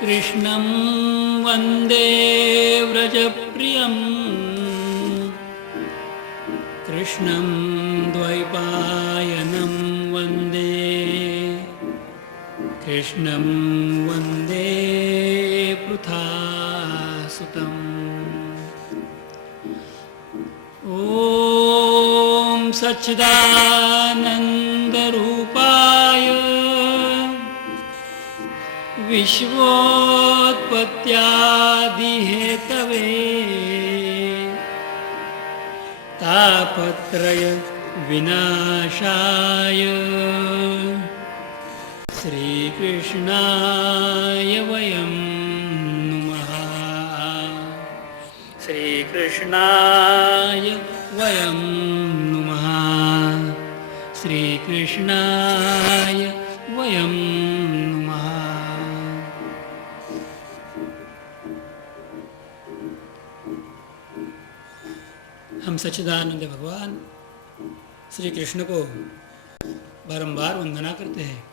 कृष्णं वन्दे व्रजप्रियं कृष्णं द्वैपायनं वन्दे कृष्णं वन्दे पृथासुतम् ॐ सच्चिदानन्दरूपाय विश्वोत्पत्त्यादिहेतवे तापत्रय विनाशाय श्रीकृष्णाय वयं नुमः। श्रीकृष्णाय वयं नुमः। श्रीकृष्णाय वयं नुमः। हम सच्चिदानंद भगवान श्री कृष्ण को बारंबार वंदना करते हैं,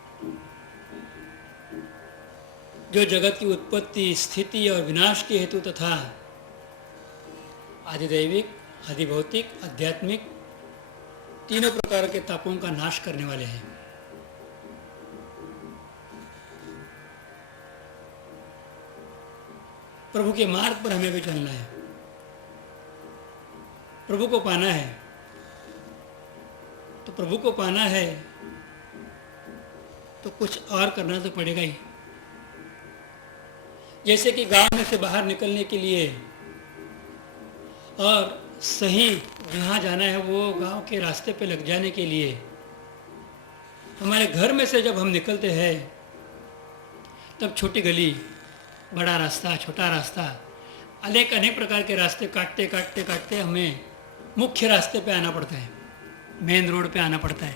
जो जगत की उत्पत्ति, स्थिति और विनाश के हेतु तथा आदिदैविक, आदिभौतिक, आध्यात्मिक तीनों प्रकार के तापों का नाश करने वाले हैं। प्रभु के मार्ग पर हमें भी चलना है, प्रभु को पाना है। तो प्रभु को पाना है तो कुछ और करना तो पड़ेगा ही। जैसे कि गांव में से बाहर निकलने के लिए और सही जहाँ जाना है वो गांव के रास्ते पे लग जाने के लिए हमारे घर में से जब हम निकलते हैं तब छोटी गली, बड़ा रास्ता, छोटा रास्ता, अनेक प्रकार के रास्ते काटते काटते काटते हमें मुख्य रास्ते पे आना पड़ता है, मेन रोड पे आना पड़ता है।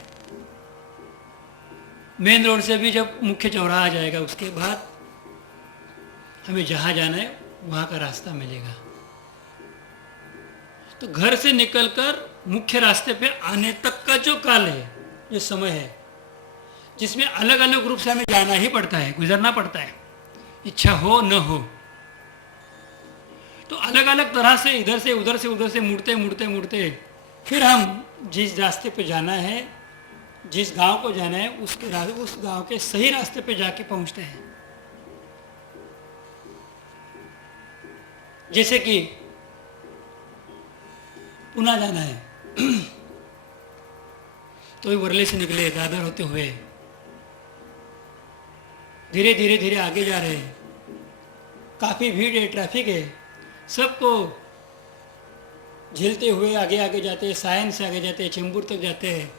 मेन रोड से भी जब मुख्य चौराहा आ जाएगा उसके बाद हमें जहाँ जाना है वहाँ का रास्ता मिलेगा। तो घर से निकलकर मुख्य रास्ते पे आने तक का जो काल है, जो समय है, जिसमें अलग अलग रूप से हमें जाना ही पड़ता है, गुजरना पड़ता है, इच्छा हो न हो। तो अलग अलग तरह से इधर से उधर से उधर से मुड़ते मुड़ते मुड़ते फिर हम जिस रास्ते पे जाना है, जिस गांव को जाना है, उस गांव के सही रास्ते पे जाके पहुंचते हैं। जैसे कि पुणे जाना है तो वर्ले से निकले, दादर होते हुए धीरे धीरे धीरे आगे जा रहे हैं। काफ़ी भीड़ है, ट्रैफिक है, सबको झेलते हुए आगे आगे जाते हैं। सायन से आगे जाते हैं, चेंबूर तक जाते हैं,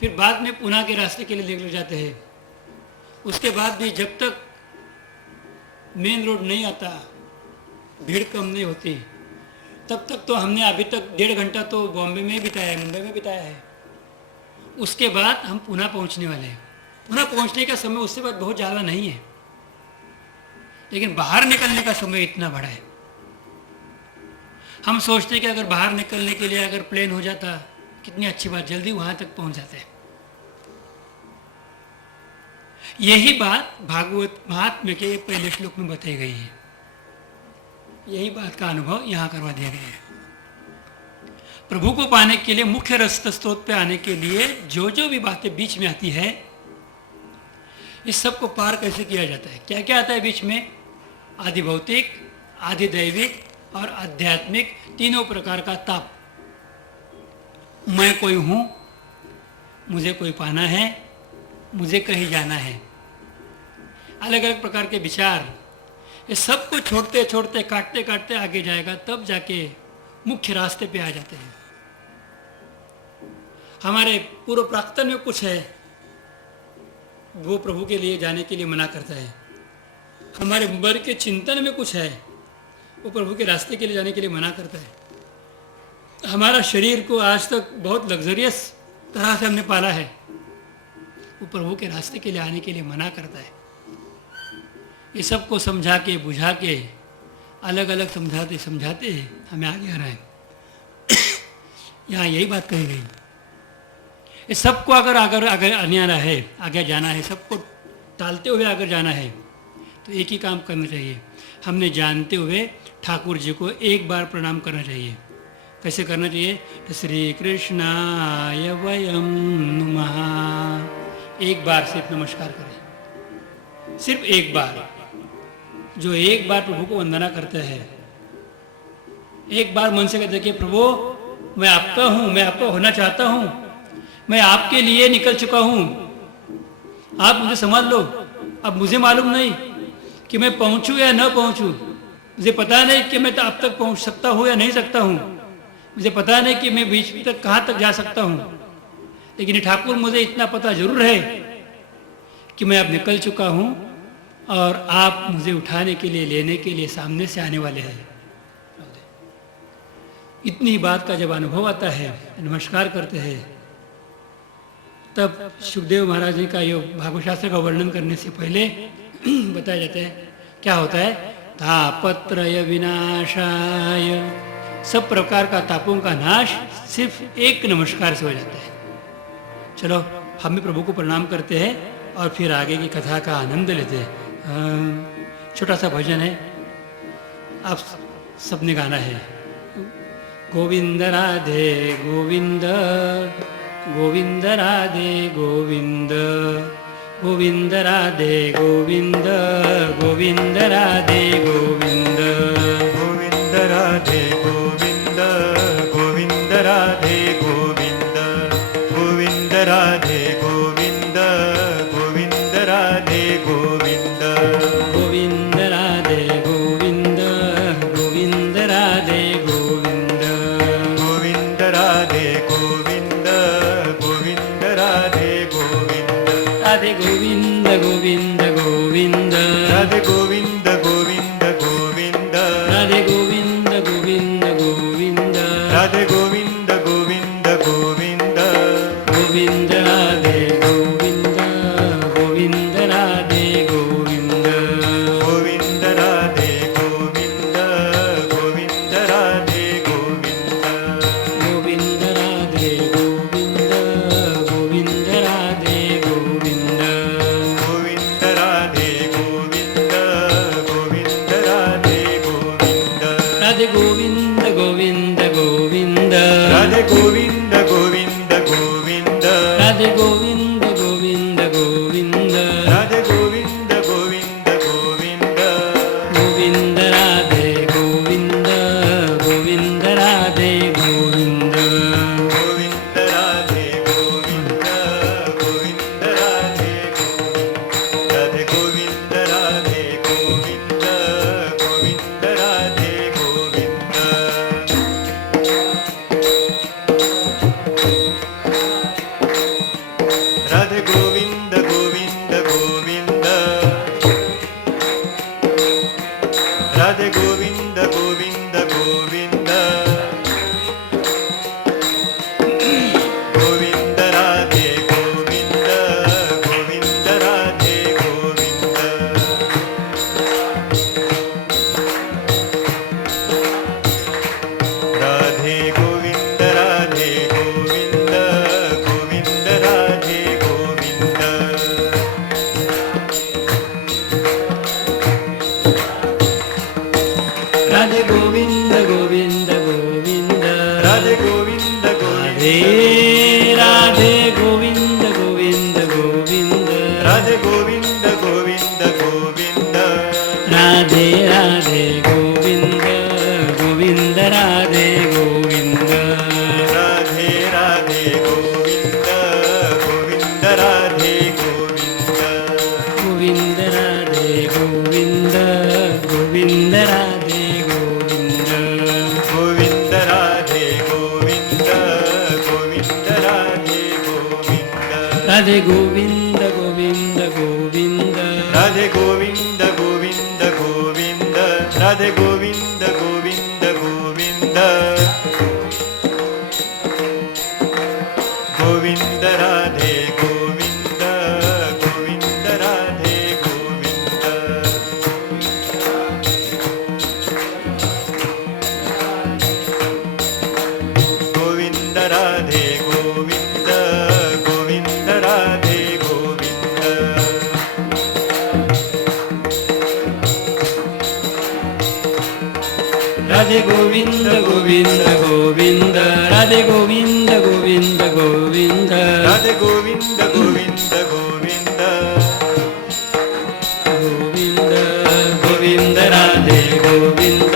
फिर बाद में पुणे के रास्ते के लिए निकल जाते हैं। उसके बाद भी जब तक मेन रोड नहीं आता, भीड़ कम नहीं होती, तब तक तो हमने अभी तक 1.5 घंटा तो बॉम्बे में बिताया है, मुंबई में बिताया है। उसके बाद हम पुणे पहुंचने वाले हैं। पुणे पहुंचने का समय उससे बाद बहुत ज़्यादा नहीं है, लेकिन बाहर निकलने का समय इतना बड़ा है। हम सोचते हैं कि अगर बाहर निकलने के लिए अगर प्लेन हो जाता कितनी अच्छी बात, जल्दी वहाँ तक पहुँच जाते हैं। यही बात भागवत महात्म्य के पहले श्लोक में बताई गई है। यही बात का अनुभव यहाँ करवा दिया गया है। प्रभु को पाने के लिए, मुख्य रस स्रोत पे आने के लिए जो जो भी बातें बीच में आती है, इस सब को पार कैसे किया जाता है, क्या क्या आता है बीच में? आदि भौतिक, आदि दैविक और आध्यात्मिक तीनों प्रकार का ताप। मैं कोई हूँ, मुझे कोई पाना है, मुझे कहीं जाना है, अलग अलग प्रकार के विचार, ये सब को छोड़ते छोड़ते काटते काटते आगे जाएगा, तब जाके मुख्य रास्ते पे आ जाते हैं। हमारे पूर्व प्राक्तन में कुछ है वो प्रभु के लिए जाने के लिए मना करता है। हमारे बर के चिंतन में कुछ है वो प्रभु के रास्ते के लिए जाने के लिए मना करता है। हमारा शरीर को आज तक बहुत लग्जरियस तरह से हमने पाला है, वो प्रभु के रास्ते के लिए आने के लिए मना करता है। ये सब को समझा के बुझा के अलग अलग समझाते समझाते हमें आगे आ रहा है। यहाँ यही बात कही गई। ये सबको अगर आगे आने है, आगे जाना है, सबको टालते हुए अगर जाना है, तो एक ही काम करना चाहिए, हमने जानते हुए ठाकुर जी को एक बार प्रणाम करना चाहिए। कैसे करना चाहिए? तो श्री कृष्णाय वयम नमः, एक बार सिर्फ नमस्कार करें, सिर्फ एक बार। जो एक बार प्रभु को वंदना करते हैं, एक बार मन से कहते हैं कि प्रभु मैं आपका हूं, मैं आपका होना चाहता हूं, मैं आपके लिए निकल चुका हूं, आप मुझे संभाल लो। अब मुझे मालूम नहीं कि मैं पहुंचूं या न पहुंचूं, मुझे पता नहीं कि मैं अब तक पहुंच सकता हूं या नहीं सकता हूं, मुझे पता नहीं कि मैं बीच तक कहां तक जा सकता हूं, लेकिन ठाकुर मुझे इतना पता जरूर है कि मैं अब निकल चुका हूं और आप मुझे उठाने के लिए, लेने के लिए सामने से आने वाले हैं। इतनी बात का जब अनुभव आता है, नमस्कार करते हैं, तब सुखदेव महाराज जी का ये भागवत शास्त्र का वर्णन करने से पहले बताया जाता है क्या होता है। तापत्रय विनाशाय, सब प्रकार का तापों का नाश सिर्फ एक नमस्कार से हो जाता है। चलो हम भी प्रभु को प्रणाम करते हैं और फिर आगे की कथा का आनंद लेते हैं। छोटा सा भजन है, आप सबने गाना है। गोविंद राधे गोविंद, गोविंद राधे गोविंद, गोविंद राधे गोविंद, गोविंद राधे गोविंद, गोविंद राधे गोविंद, गोविंद राधे गोविंद, गोविंद राधे गोविंद, गोविंद राधे गोविंद, गोविंद राधे गोविंद, गोविंद राधे गोविंद, गोविंद राधे गोविंद, गोविंद राधे गोविंद, राधे गोविंद गोविंद गोविंद, राधे गोविंद गोविंद गोविंद, राधे गोविंद गोविंद गोविंद, राधे गोविंद गोविंद गोविंद, गोविंद राधे गोविंद, गोविंद राधे गोविंद, गोविंद राधे गोविंद, गोविंद राधे गोविंद, गोविंद राधे गोविंद, गोविंद राधे गोविंद, गोविंद राधे गोविंद, गोविंद राधे गोविंद, राधे गोविंद गोविंद गोविंद, राधे गोविंद गोविंद गोविंद, राधे गोविंद गोविंद गोविंद, राधे गोविंद गोविंद गोविंद, गोविंद राधे गोविंद, गोविंद राधे गोविंद, गोविंद राधे गोविंद, गोविंद राधे गोविंद, राधे गोविंद राधे गोविंद, गोविंद राधे गोविंद, राधे गोविंद गोविंद गोविंद, राधे गोविंद गोविंद गोविंद, गोविंद राधे गोविंद, गोविंद राधे गोविंद, राधे गोविंद राधे गोविंद, गोविंद राधे गोविंद, राधे गोविंद गोविंद गोविंद, राधे गोविंद गोविंद, राधे गोविंद गोविंद गोविंद, राधे गोविंद गोविंद गोविंद, राधे राधे गोविंद, गोविंद राधे गोविंद, राधे राधे गोविंद, गोविंद राधे गोविंद, गोविंद राधे गोविंद, गोविंद राधे गोविंद, गोविंद राधे गोविंद, गोविंद राधे गोविंद, राधे गोविंद गोविंद गोविंद, राधे गोविंद गोविंद गोविंद, राधे गोविंद गोविंद गोविंद, गोविंद राधे गोविंद, गोविंद राधे गोविंद, गोविंद राधे गोविंद, गोविंद राधे गोविंद, राधे गोविंद गोविंद गोविंद राधे गोविंद गोविंद गोविंद राधे गोविंद गोविंद गोविंद गोविंद गोविंद राधे गोविंद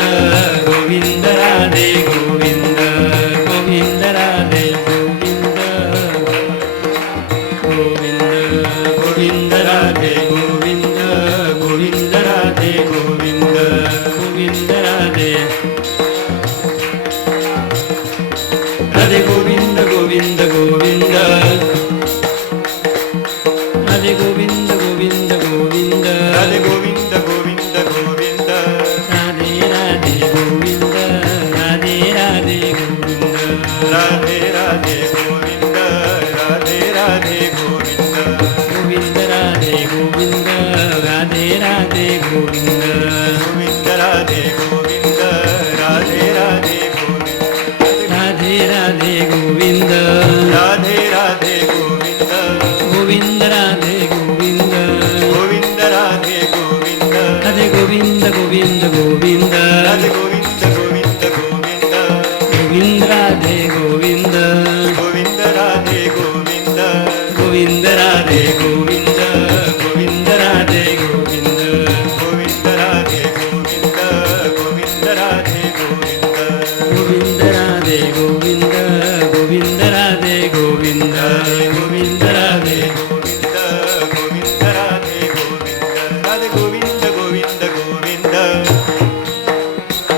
गोविंद राधे गोविंद गोविंद राधे गोविंद गोविंद गोविंद राधे गोविंद गोविंद राधे गोविंद गोविंद राधे राधे गोविंद गोविंद गोविंद राधे गोविंद गोविंद गोविंद राधे गोविंद गोविंद गोविंद राधे राधे गोविंद राधे राधे गोविंद राधे राधे गोविंद राधे राधे गोविंद गोविंद राधे गोविंद राधे राधे गोविंद गोविंद राधे गोविंद राधे राधे गोविंद राधे राधे गोविंद राधे राधे गोविंद गोविंद राधे गोविंद गोविंद राधे गोविंद राधे गोविंद गोविंद गोविंद राधे गोविंद गोविंद गोविंद गोविंद राधे गोविंद गोविंद राधे गोविंद गोविंद राधे गोविंद गोविंद राधे गोविंद गोविंद राधे गोविंद गोविंद राधे गोविंद गोविंद राधे गोविंद गोविंद राधे गोविंद गोविंद राधे गोविंद गोविंद राधे गोविंद राधे गोविंद गोविंद गोविंद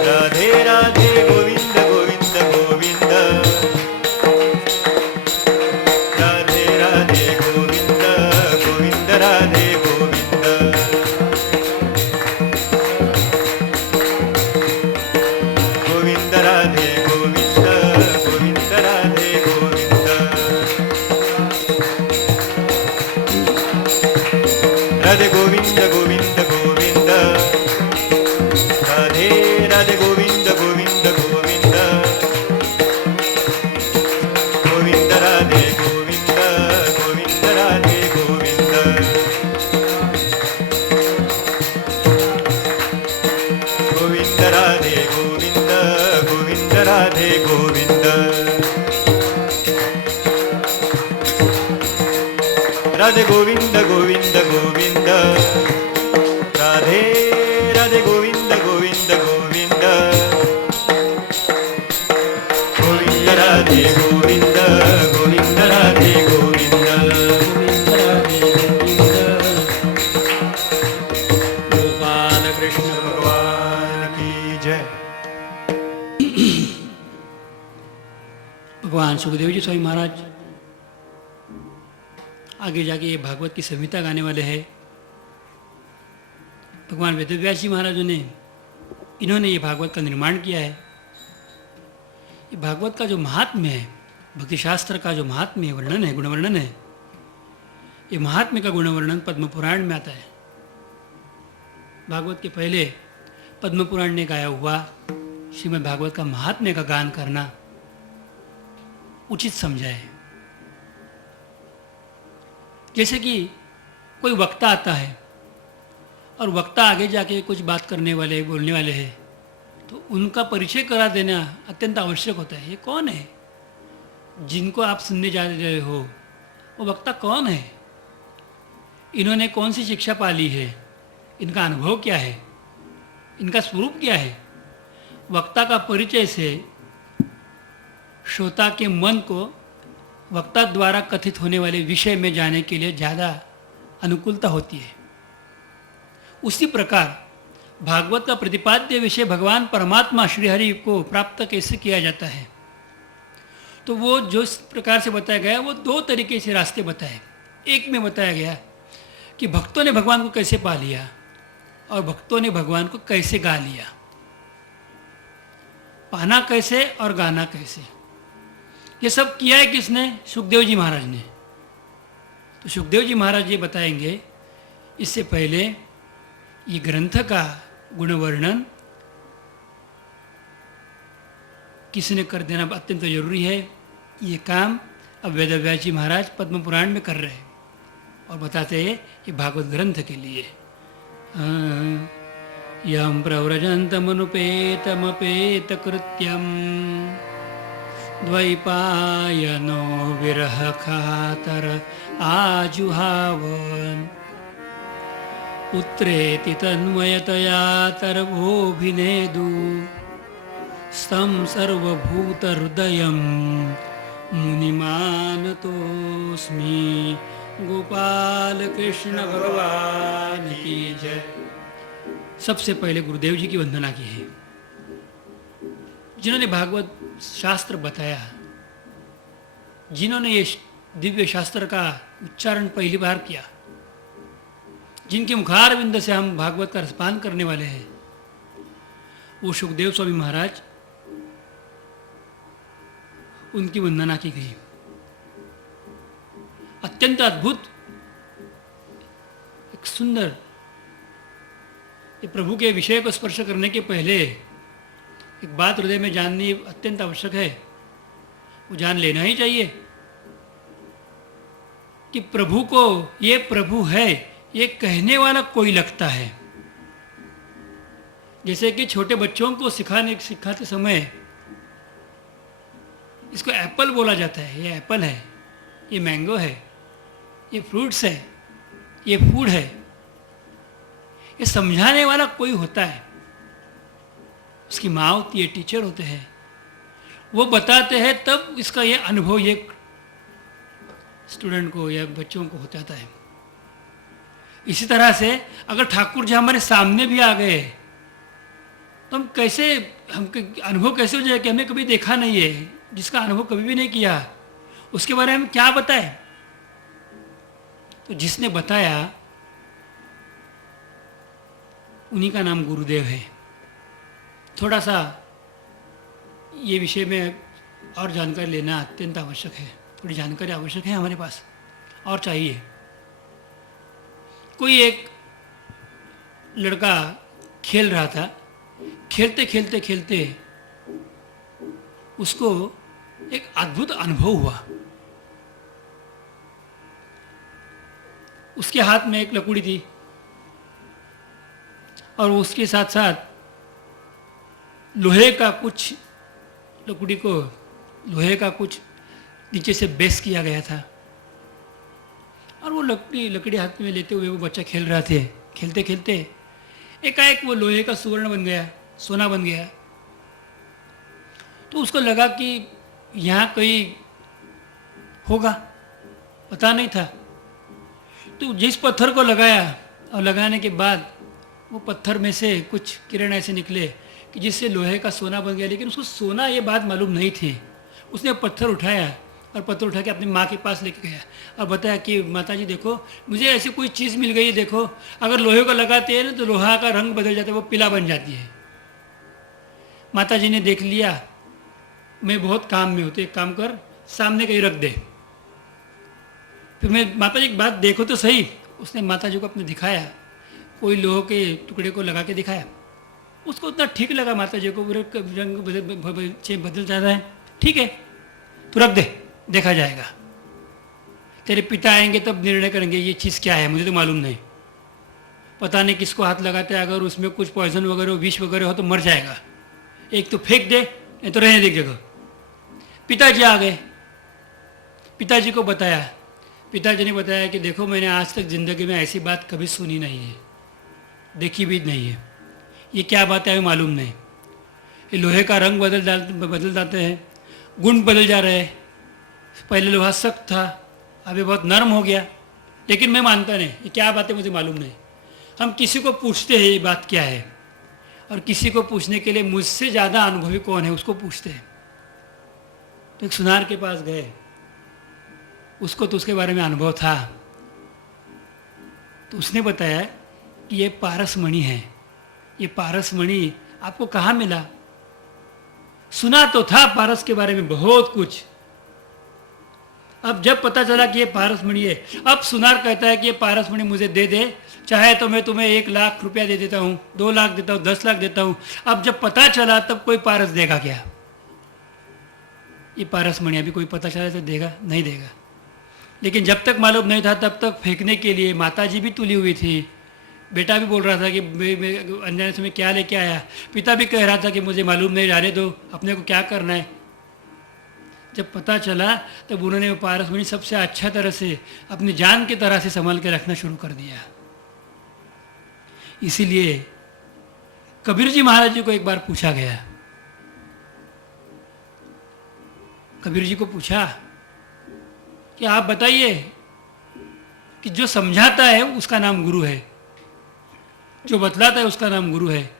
राधे राधे गोविंद गोविंद गोविंद राधे राधे गोविंद गोविंद राधे गोविंद गोविंद राधे गोविंद गोविंद राधे गोविंद राधे गोविंद गोविंद गोविंद राधे राधे गोविंद गोविंद गोविंद गोविंद राधे गोविंद गोविंद राधे गोविंद गोविंद राधे गोविंद गोविंद राधे गोविंद राधे गोविंद गोविंद गोविंद राधे राधे गोविंद गोविंद गोविंद गोविंद राधे गोविंद गोविंद राधे गोविंद गोविंद राधे गोविंद गोपाल कृष्ण भगवान की जय। भगवान सुखदेव जी स्वामी महाराज आगे जाके ये भागवत की संहिता गाने वाले हैं। भगवान वेदव्यास जी महाराजों ने इन्होंने ये भागवत का निर्माण किया है। ये भागवत का जो महात्म्य है, भक्ति शास्त्र का जो महात्म्य वर्णन है, गुण वर्णन है, ये महात्म्य का गुण वर्णन पद्म पुराण में आता है। भागवत के पहले पद्म पुराण ने गाया हुआ श्रीमद् भागवत का महात्म्य का गान करना उचित समझा है। जैसे कि कोई वक्ता आता है और वक्ता आगे जाके कुछ बात करने वाले, बोलने वाले हैं, तो उनका परिचय करा देना अत्यंत आवश्यक होता है। ये कौन है जिनको आप सुनने जा रहे हो, वो वक्ता कौन है, इन्होंने कौन सी शिक्षा पाली है, इनका अनुभव क्या है, इनका स्वरूप क्या है। वक्ता का परिचय से श्रोता के मन को वक्ता द्वारा कथित होने वाले विषय में जाने के लिए ज़्यादा अनुकूलता होती है। उसी प्रकार भागवत का प्रतिपाद्य विषय भगवान परमात्मा श्रीहरि को प्राप्त कैसे किया जाता है, तो वो जो इस प्रकार से बताया गया वो दो तरीके से रास्ते बताए। एक में बताया गया कि भक्तों ने भगवान को कैसे पा लिया और भक्तों ने भगवान को कैसे गा लिया। पाना कैसे और गाना कैसे, ये सब किया है किसने? सुखदेव जी महाराज ने। तो सुखदेव जी महाराज ये बताएंगे। इससे पहले ये ग्रंथ का गुण वर्णन किसी ने कर देना अत्यंत जरूरी है। ये काम अब वेदव्यास जी महाराज पद्म पुराण में कर रहे हैं और बताते हैं ये भागवत ग्रंथ के लिए। यं प्रव्रजन्तमनुपेतमपेतकृत्यं द्वैपायनो विरहकातर आजुहावन् पुत्रेति तन्मयतया तरवोऽभिनेदु स्तं सर्वभूतहृदयं मुनिमानतोऽस्मि। गोपाल कृष्ण भगवान की जय। सबसे पहले गुरुदेव जी की वंदना की है, जिन्होंने भागवत शास्त्र बताया, जिन्होंने ये दिव्य शास्त्र का उच्चारण पहली बार किया, जिनके मुखार बिंद से हम भागवत का रसपान करने वाले हैं, वो सुखदेव स्वामी महाराज, उनकी वंदना की गई। अत्यंत अद्भुत, एक सुंदर, ये प्रभु के विषय को स्पर्श करने के पहले एक बात हृदय में जाननी अत्यंत आवश्यक है, वो जान लेना ही चाहिए कि प्रभु को ये प्रभु है ये कहने वाला कोई लगता है। जैसे कि छोटे बच्चों को सिखाते समय इसको एप्पल बोला जाता है, ये एप्पल है, ये मैंगो है, ये फ्रूट्स है, ये फूड है। ये समझाने वाला कोई होता है, उसकी माँ होती है, टीचर होते हैं, वो बताते हैं, तब इसका ये अनुभव ये स्टूडेंट को या बच्चों को हो जाता है। इसी तरह से अगर ठाकुर जी हमारे सामने भी आ गए तो हम कैसे, हमके अनुभव कैसे हो जाए कि हमने कभी देखा नहीं है, जिसका अनुभव कभी भी नहीं किया, उसके बारे में क्या बताए। तो जिसने बताया उन्हीं का नाम गुरुदेव है। थोड़ा सा ये विषय में और जानकारी लेना अत्यंत आवश्यक है, थोड़ी जानकारी आवश्यक है हमारे पास और चाहिए। कोई एक लड़का खेल रहा था, खेलते खेलते खेलते उसको एक अद्भुत अनुभव हुआ। उसके हाथ में एक लकड़ी थी और उसके साथ साथ लोहे का कुछ, लकड़ी को लोहे का कुछ नीचे से बेस किया गया था, और वो लकड़ी हाथ में लेते हुए वो बच्चा खेल रहा थे। खेलते खेलते एकाएक वो लोहे का सुवर्ण बन गया, सोना बन गया। तो उसको लगा कि यहाँ कहीं होगा, पता नहीं था। तो जिस पत्थर को लगाया और लगाने के बाद वो पत्थर में से कुछ किरण ऐसे निकले कि जिससे लोहे का सोना बन गया, लेकिन उसको सोना ये बात मालूम नहीं थी। उसने पत्थर उठाया और पत्थर उठा के अपनी माँ के पास लेके गया और बताया कि माता जी देखो, मुझे ऐसी कोई चीज़ मिल गई है, देखो अगर लोहे को लगाते हैं ना तो लोहा का रंग बदल जाता है, वो पीला बन जाती है। माता जी ने देख लिया, मैं बहुत काम में होते, एक काम कर, सामने कहीं रख दे। फिर मैं, माता जी एक बात देखो तो सही। उसने माता जी को अपने दिखाया, कोई लोहे के टुकड़े को लगा के दिखाया। उसको उतना ठीक लगा माता जी को, रंग बदल जाता है, ठीक है तो रख दे, देखा जाएगा। तेरे पिता आएंगे तब निर्णय करेंगे ये चीज़ क्या है, मुझे तो मालूम नहीं, पता नहीं किसको हाथ लगाते हैं, अगर उसमें कुछ पॉइजन वगैरह विष वगैरह हो तो मर जाएगा। एक तो फेंक दे, नहीं तो रहने दे जगह। पिताजी आ गए, पिताजी को बताया। पिताजी ने बताया कि देखो, मैंने आज तक ज़िंदगी में ऐसी बात कभी सुनी नहीं है, देखी भी नहीं है, ये क्या बात है हमें मालूम नहीं। ये लोहे का रंग बदल जाते हैं, गुण बदल जा रहे हैं। पहले लोहा सख्त था, अभी बहुत नरम हो गया, लेकिन मैं मानता नहीं, ये क्या बात है मुझे मालूम नहीं। हम किसी को पूछते हैं ये बात क्या है, और किसी को पूछने के लिए मुझसे ज़्यादा अनुभवी कौन है उसको पूछते हैं। तो एक सुनार के पास गए, उसको तो उसके बारे में अनुभव था। तो उसने बताया कि ये पारस मणि है। ये पारस मणि आपको कहाँ मिला? सुना तो था पारस के बारे में बहुत कुछ, अब जब पता चला कि ये पारस मणि है, अब सुनार कहता है कि ये पारस मणि मुझे दे दे, चाहे तो मैं तुम्हें 1 लाख रुपया दे देता हूँ, 2 लाख देता हूँ, 10 लाख देता हूँ। अब जब पता चला तब कोई पारस देगा क्या? ये पारस मणि अभी कोई पता चला तो देगा? नहीं देगा। लेकिन जब तक मालूम नहीं था तब तक फेंकने के लिए माता जी भी तुली हुई थी, बेटा भी बोल रहा था कि मैं अनजाने से मैं क्या लेके आया। पिता भी कह रहा था कि मुझे मालूम नहीं, जाने दो, अपने को क्या करना है। जब पता चला तब उन्होंने वो पारस मुनि सबसे अच्छा तरह से अपनी जान की तरह से संभाल के रखना शुरू कर दिया। इसीलिए कबीर जी महाराज जी को एक बार पूछा गया, कबीर जी को पूछा कि आप बताइए कि जो समझाता है उसका नाम गुरु है, जो बतलाता है उसका नाम गुरु है,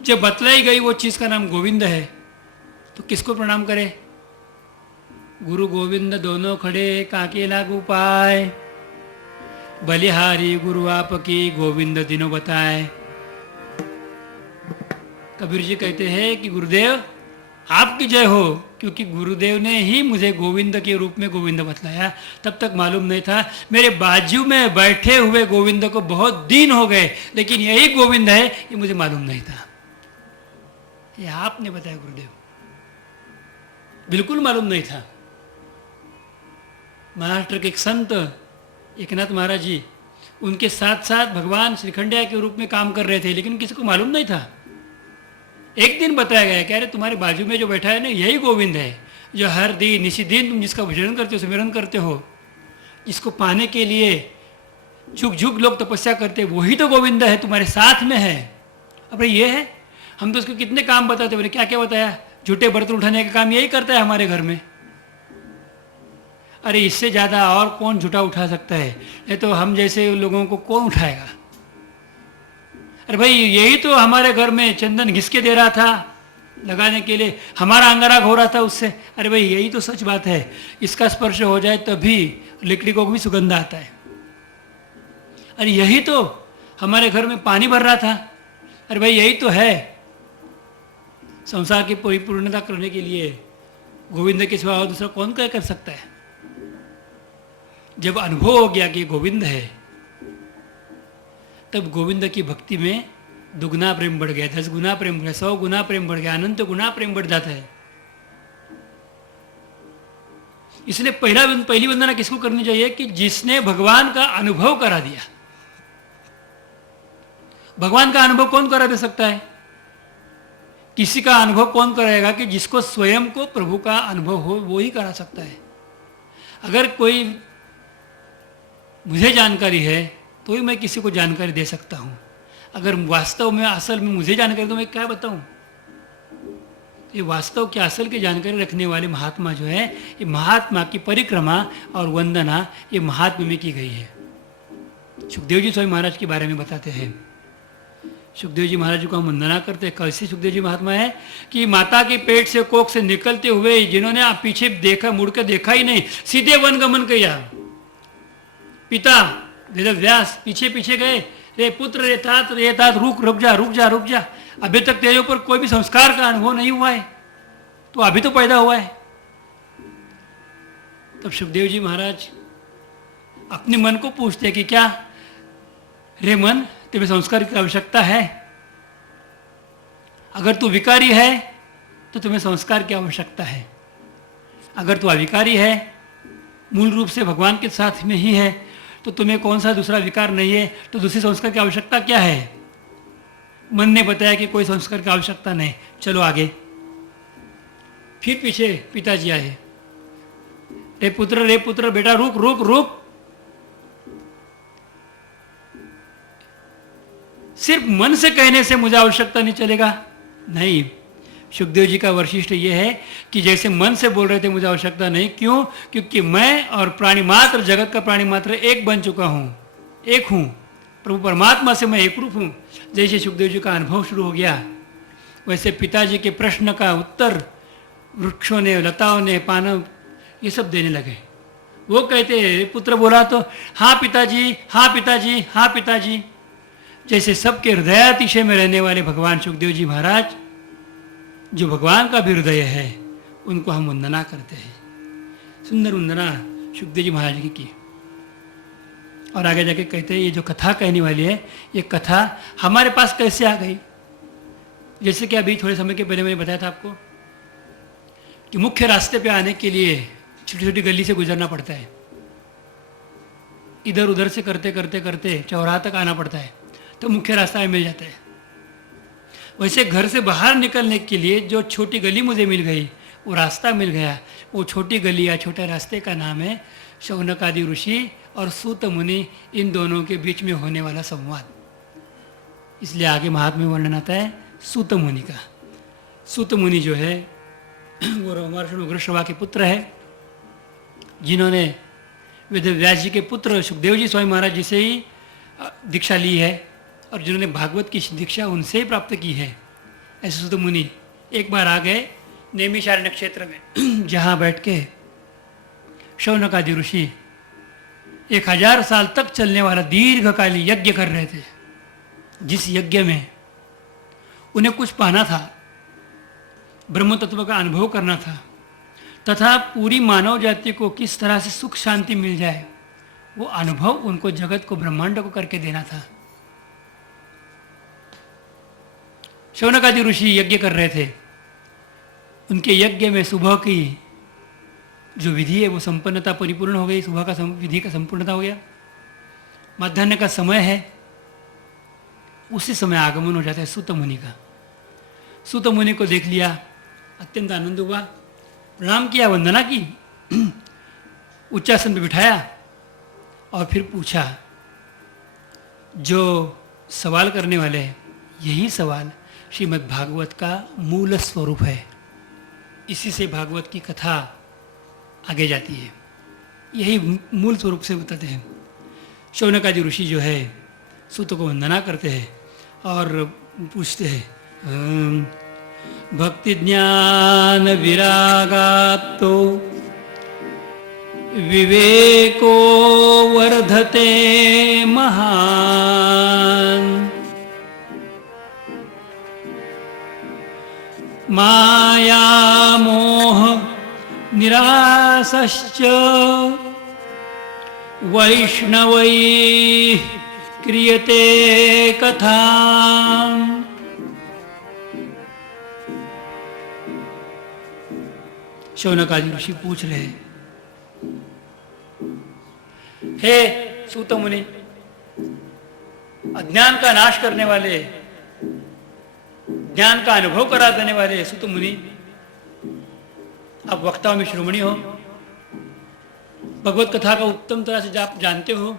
जब बतलाई गई वो चीज़ का नाम गोविंद है, तो किसको प्रणाम करे? गुरु गोविंद दोनों खड़े काके लागू पाए, बलिहारी गुरु आपकी गोविंद दिनों बताए। कबीर जी कहते हैं कि गुरुदेव आपकी जय हो, क्योंकि गुरुदेव ने ही मुझे गोविंद के रूप में गोविंद बतलाया। तब तक मालूम नहीं था, मेरे बाजू में बैठे हुए गोविंद को बहुत दिन हो गए, लेकिन यही गोविंद है ये मुझे मालूम नहीं था। ये आपने बताया गुरुदेव, बिल्कुल मालूम नहीं था। महाराष्ट्र के एक संत एकनाथ महाराज जी, उनके साथ साथ भगवान श्रीखंडिया के रूप में काम कर रहे थे, लेकिन किसी को मालूम नहीं था। एक दिन बताया गया कि अरे तुम्हारे बाजू में जो बैठा है ना, यही गोविंद है, जो हर दिन निशी दिन तुम जिसका भजन करते हो, सिमरन करते हो, जिसको पाने के लिए झुक झुक लोग तपस्या करते हैं, वही तो गोविंद है, तुम्हारे साथ में है। अब ये है, हम तो उसको कितने काम बताते, बोले क्या क्या बताया, झूठे बर्तन उठाने का काम यही करता है हमारे घर में। अरे इससे ज़्यादा और कौन झूठा उठा सकता है? नहीं तो हम जैसे लोगों को कौन उठाएगा? अरे भाई यही तो हमारे घर में चंदन घिस के दे रहा था लगाने के लिए, हमारा अंगारा हो रहा था उससे। अरे भाई यही तो सच बात है, इसका स्पर्श हो जाए तभी लकड़ी को भी सुगंध आता है। अरे यही तो हमारे घर में पानी भर रहा था। अरे भाई यही तो है, संसार की परिपूर्णता करने के लिए गोविंद के सिवा और दूसरा कौन क्या कर सकता है? जब अनुभव हो गया कि गोविंद है, तब गोविंद की भक्ति में दुगना प्रेम बढ़ गया, 10 गुना प्रेम बढ़ गया, 100 गुना प्रेम बढ़ गया, अनंत गुना प्रेम बढ़ जाता है। इसलिए पहली वंदना किसको करनी चाहिए? कि जिसने भगवान का अनुभव करा दिया। भगवान का अनुभव कौन करा दे सकता है? किसी का अनुभव कौन कराएगा? कि जिसको स्वयं को प्रभु का अनुभव हो, वो ही करा सकता है। अगर कोई मुझे जानकारी है तो ही मैं किसी को जानकारी दे सकता हूँ। अगर वास्तव में असल में मुझे जानकारी तो मैं क्या बताऊँ? ये वास्तव की असल की जानकारी रखने वाले महात्मा जो है, ये महात्मा की परिक्रमा और वंदना ये महात्मा में की गई है। सुखदेव जी स्वामी महाराज के बारे में बताते हैं। सुखदेव जी महाराज को हम वंदना करते हैं। कैसे सुखदेव जी महात्मा है कि माता के पेट से कोख से निकलते हुए जिन्होंने आप पीछे देखा, मुड़ के देखा ही नहीं, सीधे वन गमन किया। पिता वेद व्यास पीछे पीछे गए, रे पुत्र रे तात रुक जा, अभी तक तेरे ऊपर कोई भी संस्कार का अनुभव नहीं हुआ है, तो अभी तो पैदा हुआ है। तब सुखदेव जी महाराज अपने मन को पूछते कि क्या रे मन, तुम्हें संस्कार की आवश्यकता है? अगर तू विकारी है तो तुम्हें संस्कार की आवश्यकता है। अगर तू अविकारी है, मूल रूप से भगवान के साथ में ही है, तो तुम्हें कौन सा दूसरा विकार नहीं है, तो दूसरे संस्कार की आवश्यकता क्या है? मन ने बताया कि कोई संस्कार की आवश्यकता नहीं, चलो आगे। फिर पीछे पिताजी आए, रे पुत्र बेटा रुक। सिर्फ मन से कहने से मुझे आवश्यकता नहीं चलेगा, नहीं। सुखदेव जी का वैशिष्ट्य यह है कि जैसे मन से बोल रहे थे मुझे आवश्यकता नहीं, क्यों? क्योंकि मैं और प्राणी मात्र, जगत का प्राणी मात्र एक बन चुका हूँ, एक हूँ, प्रभु परमात्मा से मैं एक रूप हूँ। जैसे सुखदेव जी का अनुभव शुरू हो गया, वैसे पिताजी के प्रश्न का उत्तर वृक्षों ने, लताओं ने, पानव ये सब देने लगे। वो कहते, पुत्र बोला तो हाँ पिताजी। जैसे सबके हृदयातिशय में रहने वाले भगवान सुखदेव जी महाराज, जो भगवान का भी हृदय है, उनको हम वंदना करते हैं। सुंदर वंदना सुखदेव जी महाराज की। और आगे जाके कहते हैं, ये जो कथा कहने वाली है, ये कथा हमारे पास कैसे आ गई? जैसे कि अभी थोड़े समय के पहले मैंने बताया था आपको कि मुख्य रास्ते पे आने के लिए छोटी छोटी गली से गुजरना पड़ता है, इधर उधर से करते चौराहा तक आना पड़ता है। तो मुख्य रास्ता में मिल जाता है। वैसे घर से बाहर निकलने के लिए जो छोटी गली मुझे मिल गई, वो रास्ता मिल गया, वो छोटी गली या छोटे रास्ते का नाम है शौनक आदि ऋषि और सूत मुनि, इन दोनों के बीच में होने वाला संवाद। इसलिए आगे महात्म्य वर्णन आता है सूत मुनि का। सूत मुनि जो है वो रोमहर्षि उग्रश्रवा के पुत्र है, जिन्होंने वेद व्यास जी के पुत्र सुखदेव जी स्वामी महाराज जी से ही दीक्षा ली है और जिन्होंने भागवत की दीक्षा उनसे ही प्राप्त की है। ऐसे सूत मुनि एक बार आ गए नैमिषारण्य क्षेत्र में, जहाँ बैठ के शौनक आदि ऋषि 1000 साल तक चलने वाला दीर्घकाली यज्ञ कर रहे थे, जिस यज्ञ में उन्हें कुछ पाना था, ब्रह्म तत्व का अनुभव करना था, तथा पूरी मानव जाति को किस तरह से सुख शांति मिल जाए, वो अनुभव उनको जगत को ब्रह्मांड को करके देना था। शौनक आदि ऋषि यज्ञ कर रहे थे। उनके यज्ञ में सुबह की जो विधि है वो संपन्नता परिपूर्ण हो गई, सुबह का विधि का संपूर्णता हो गया। मध्याह्न का समय है, उसी समय आगमन हो जाता है सूत मुनि का। सूत मुनि को देख लिया, अत्यंत आनंद हुआ, प्रणाम किया, वंदना की, उच्चासन पर बिठाया और फिर पूछा। जो सवाल करने वाले हैं, यही सवाल श्रीमद् भागवत का मूल स्वरूप है। इसी से भागवत की कथा आगे जाती है, यही मूल स्वरूप से बताते हैं। शौनक आदि ऋषि जो है सूत को वंदना करते हैं और पूछते हैं, भक्ति ज्ञान विरागात्तो विवेको वर्धते महान, माया मोह निरासश्च वैष्णवैः क्रियते कथा। शौनक आदि ऋषि पूछ रहे, हे सूत मुनि, अज्ञान का नाश करने वाले, ज्ञान का अनुभव करा देने वाले सूत मुनि, आप वक्ताओं में शिरोमणि हो, भगवत कथा का उत्तम तरह से आप जानते हो,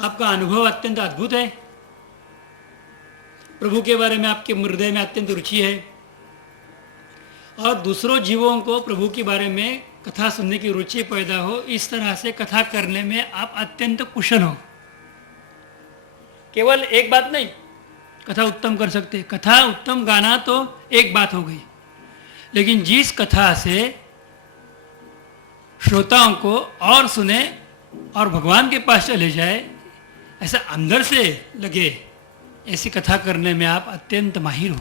आपका अनुभव अत्यंत अद्भुत है, प्रभु के बारे में आपके हृदय में अत्यंत रुचि है और दूसरों जीवों को प्रभु के बारे में कथा सुनने की रुचि पैदा हो, इस तरह से कथा करने में आप अत्यंत कुशल हो। केवल एक बात नहीं, कथा उत्तम कर सकते, कथा उत्तम गाना तो एक बात हो गई, लेकिन जिस कथा से श्रोताओं को और सुने और भगवान के पास चले जाए, ऐसा अंदर से लगे, ऐसी कथा करने में आप अत्यंत माहिर हो।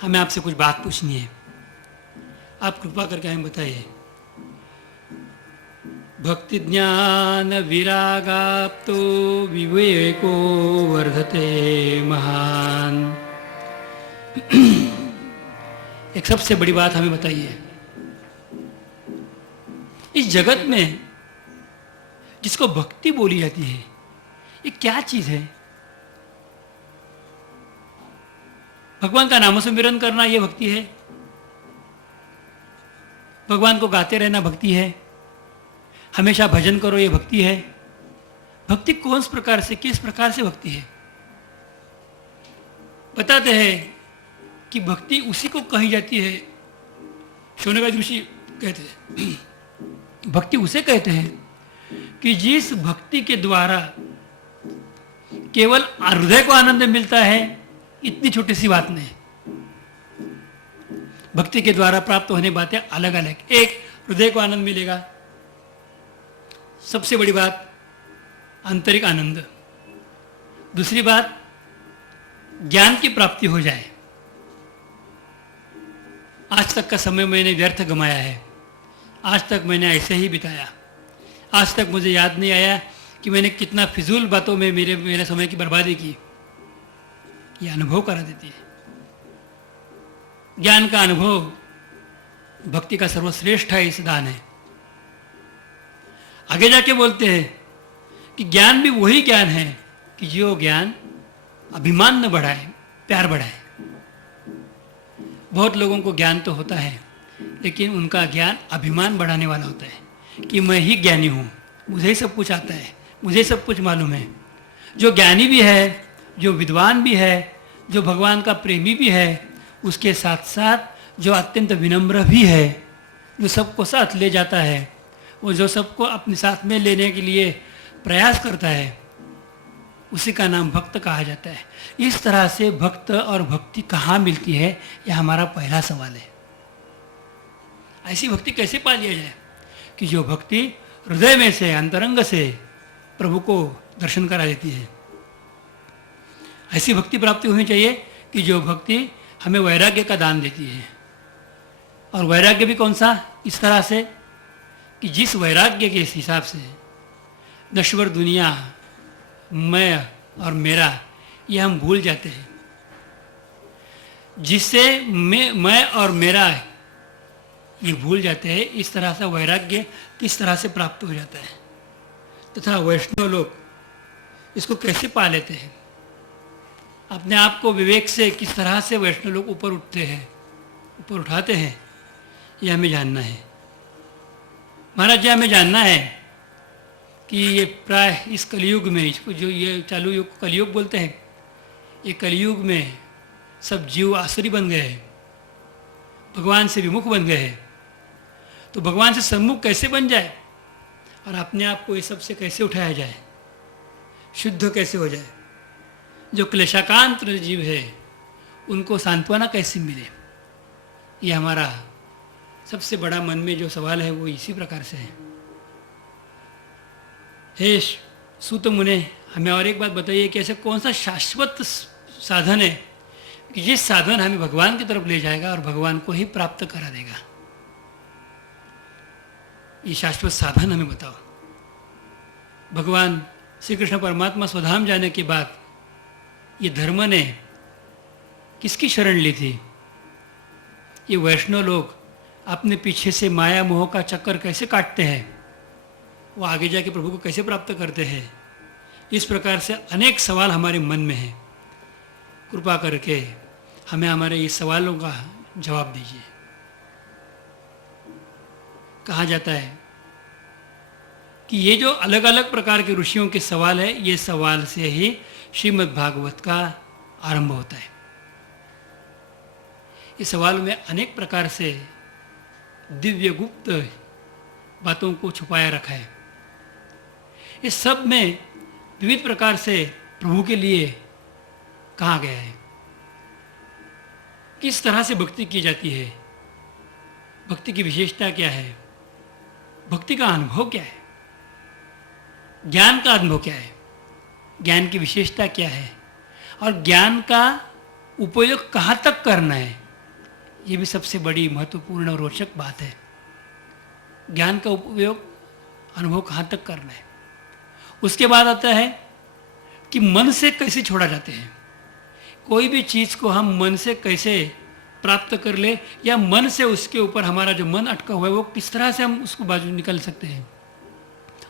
हमें आपसे कुछ बात पूछनी है, आप कृपा करके हमें बताइए। भक्ति ज्ञान विरागाप्तो विवेको वर्धते महान। एक सबसे बड़ी बात हमें बताइए, इस जगत में जिसको भक्ति बोली जाती है, ये क्या चीज है? भगवान का नामस्मरण करना ये भक्ति है, भगवान को गाते रहना भक्ति है, हमेशा भजन करो ये भक्ति है। भक्ति कौन से प्रकार से, किस प्रकार से भक्ति है? बताते हैं कि भक्ति उसी को कही जाती है, शौनक आदि ऋषि कहते हैं, भक्ति उसे कहते हैं कि जिस भक्ति के द्वारा केवल हृदय को आनंद मिलता है, इतनी छोटी सी बात नहीं। भक्ति के द्वारा प्राप्त होने बातें अलग अलग। एक, हृदय को आनंद मिलेगा, सबसे बड़ी बात आंतरिक आनंद। दूसरी बात, ज्ञान की प्राप्ति हो जाए। आज तक का समय मैंने व्यर्थ गमाया है, आज तक मैंने ऐसे ही बिताया, आज तक मुझे याद नहीं आया कि मैंने कितना फिजूल बातों में मेरे समय की बर्बादी की। ये अनुभव करा देती है। ज्ञान का अनुभव भक्ति का सर्वश्रेष्ठ है, इस दान है। आगे जाके बोलते हैं कि ज्ञान भी वही ज्ञान है कि जो ज्ञान अभिमान न बढ़ाए, प्यार बढ़ाए। बहुत लोगों को ज्ञान तो होता है, लेकिन उनका ज्ञान अभिमान बढ़ाने वाला होता है कि मैं ही ज्ञानी हूँ, मुझे ही सब कुछ आता है, मुझे ही सब कुछ मालूम है। जो ज्ञानी भी है, जो विद्वान भी है, जो भगवान का प्रेमी भी है, उसके साथ साथ जो अत्यंत विनम्र भी है, जो सबको साथ ले जाता है, वो जो सबको अपने साथ में लेने के लिए प्रयास करता है, उसी का नाम भक्त कहा जाता है। इस तरह से भक्त और भक्ति कहाँ मिलती है, यह हमारा पहला सवाल है। ऐसी भक्ति कैसे पा लिया जाए कि जो भक्ति हृदय में से, अंतरंग से प्रभु को दर्शन करा देती है। ऐसी भक्ति प्राप्ति होनी चाहिए कि जो भक्ति हमें वैराग्य का दान देती है। और वैराग्य भी कौन सा? इस तरह से कि जिस वैराग्य के हिसाब से नश्वर दुनिया, मैं और मेरा, ये हम भूल जाते हैं, जिससे मैं और मेरा ये भूल जाते हैं, इस तरह से वैराग्य किस तरह से प्राप्त हो जाता है, तथा वैष्णव लोग इसको कैसे पा लेते हैं, अपने आप को विवेक से किस तरह से वैष्णव लोग ऊपर उठते हैं, ऊपर उठाते हैं, ये हमें जानना है। महाराज जी, हमें जानना है कि ये प्राय इस कलयुग में, इसको जो ये चालू युग कलयुग बोलते हैं, ये कलयुग में सब जीव आसुरी बन गए हैं, भगवान से विमुख बन गए हैं। तो भगवान से सम्मुख कैसे बन जाए और अपने आप को इस सब से कैसे उठाया जाए, शुद्ध कैसे हो जाए। जो क्लेशाकांत जीव है उनको सांत्वना कैसे मिले, ये हमारा सबसे बड़ा मन में जो सवाल है वो इसी प्रकार से है। हे सूत मुने, हमें और एक बात बताइए कि ऐसे कौन सा शाश्वत साधन है कि जिस साधन हमें भगवान की तरफ ले जाएगा और भगवान को ही प्राप्त करा देगा। ये शाश्वत साधन हमें बताओ। भगवान श्री कृष्ण परमात्मा स्वधाम जाने के बाद ये धर्म ने किसकी शरण ली थी? ये वैष्णव लोग अपने पीछे से माया मोह का चक्कर कैसे काटते हैं, वो आगे जाके प्रभु को कैसे प्राप्त करते हैं, इस प्रकार से अनेक सवाल हमारे मन में हैं। कृपा करके हमें हमारे इस सवालों का जवाब दीजिए। कहा जाता है कि ये जो अलग अलग प्रकार के ऋषियों के सवाल है, ये सवाल से ही श्रीमद् भागवत का आरंभ होता है। इस सवाल में अनेक प्रकार से दिव्य गुप्त बातों को छुपाया रखा है। इस सब में विविध प्रकार से प्रभु के लिए कहा गया है। किस तरह से भक्ति की जाती है, भक्ति की विशेषता क्या है, भक्ति का अनुभव क्या है, ज्ञान का अनुभव क्या है, ज्ञान की विशेषता क्या है, और ज्ञान का उपयोग कहाँ तक करना है, ये भी सबसे बड़ी महत्वपूर्ण और रोचक बात है। ज्ञान का उपयोग, अनुभव कहाँ तक करना है। उसके बाद आता है कि मन से कैसे छोड़ा जाते हैं। कोई भी चीज़ को हम मन से कैसे प्राप्त कर ले, या मन से उसके ऊपर हमारा जो मन अटका हुआ है वो किस तरह से हम उसको बाजू निकल सकते हैं,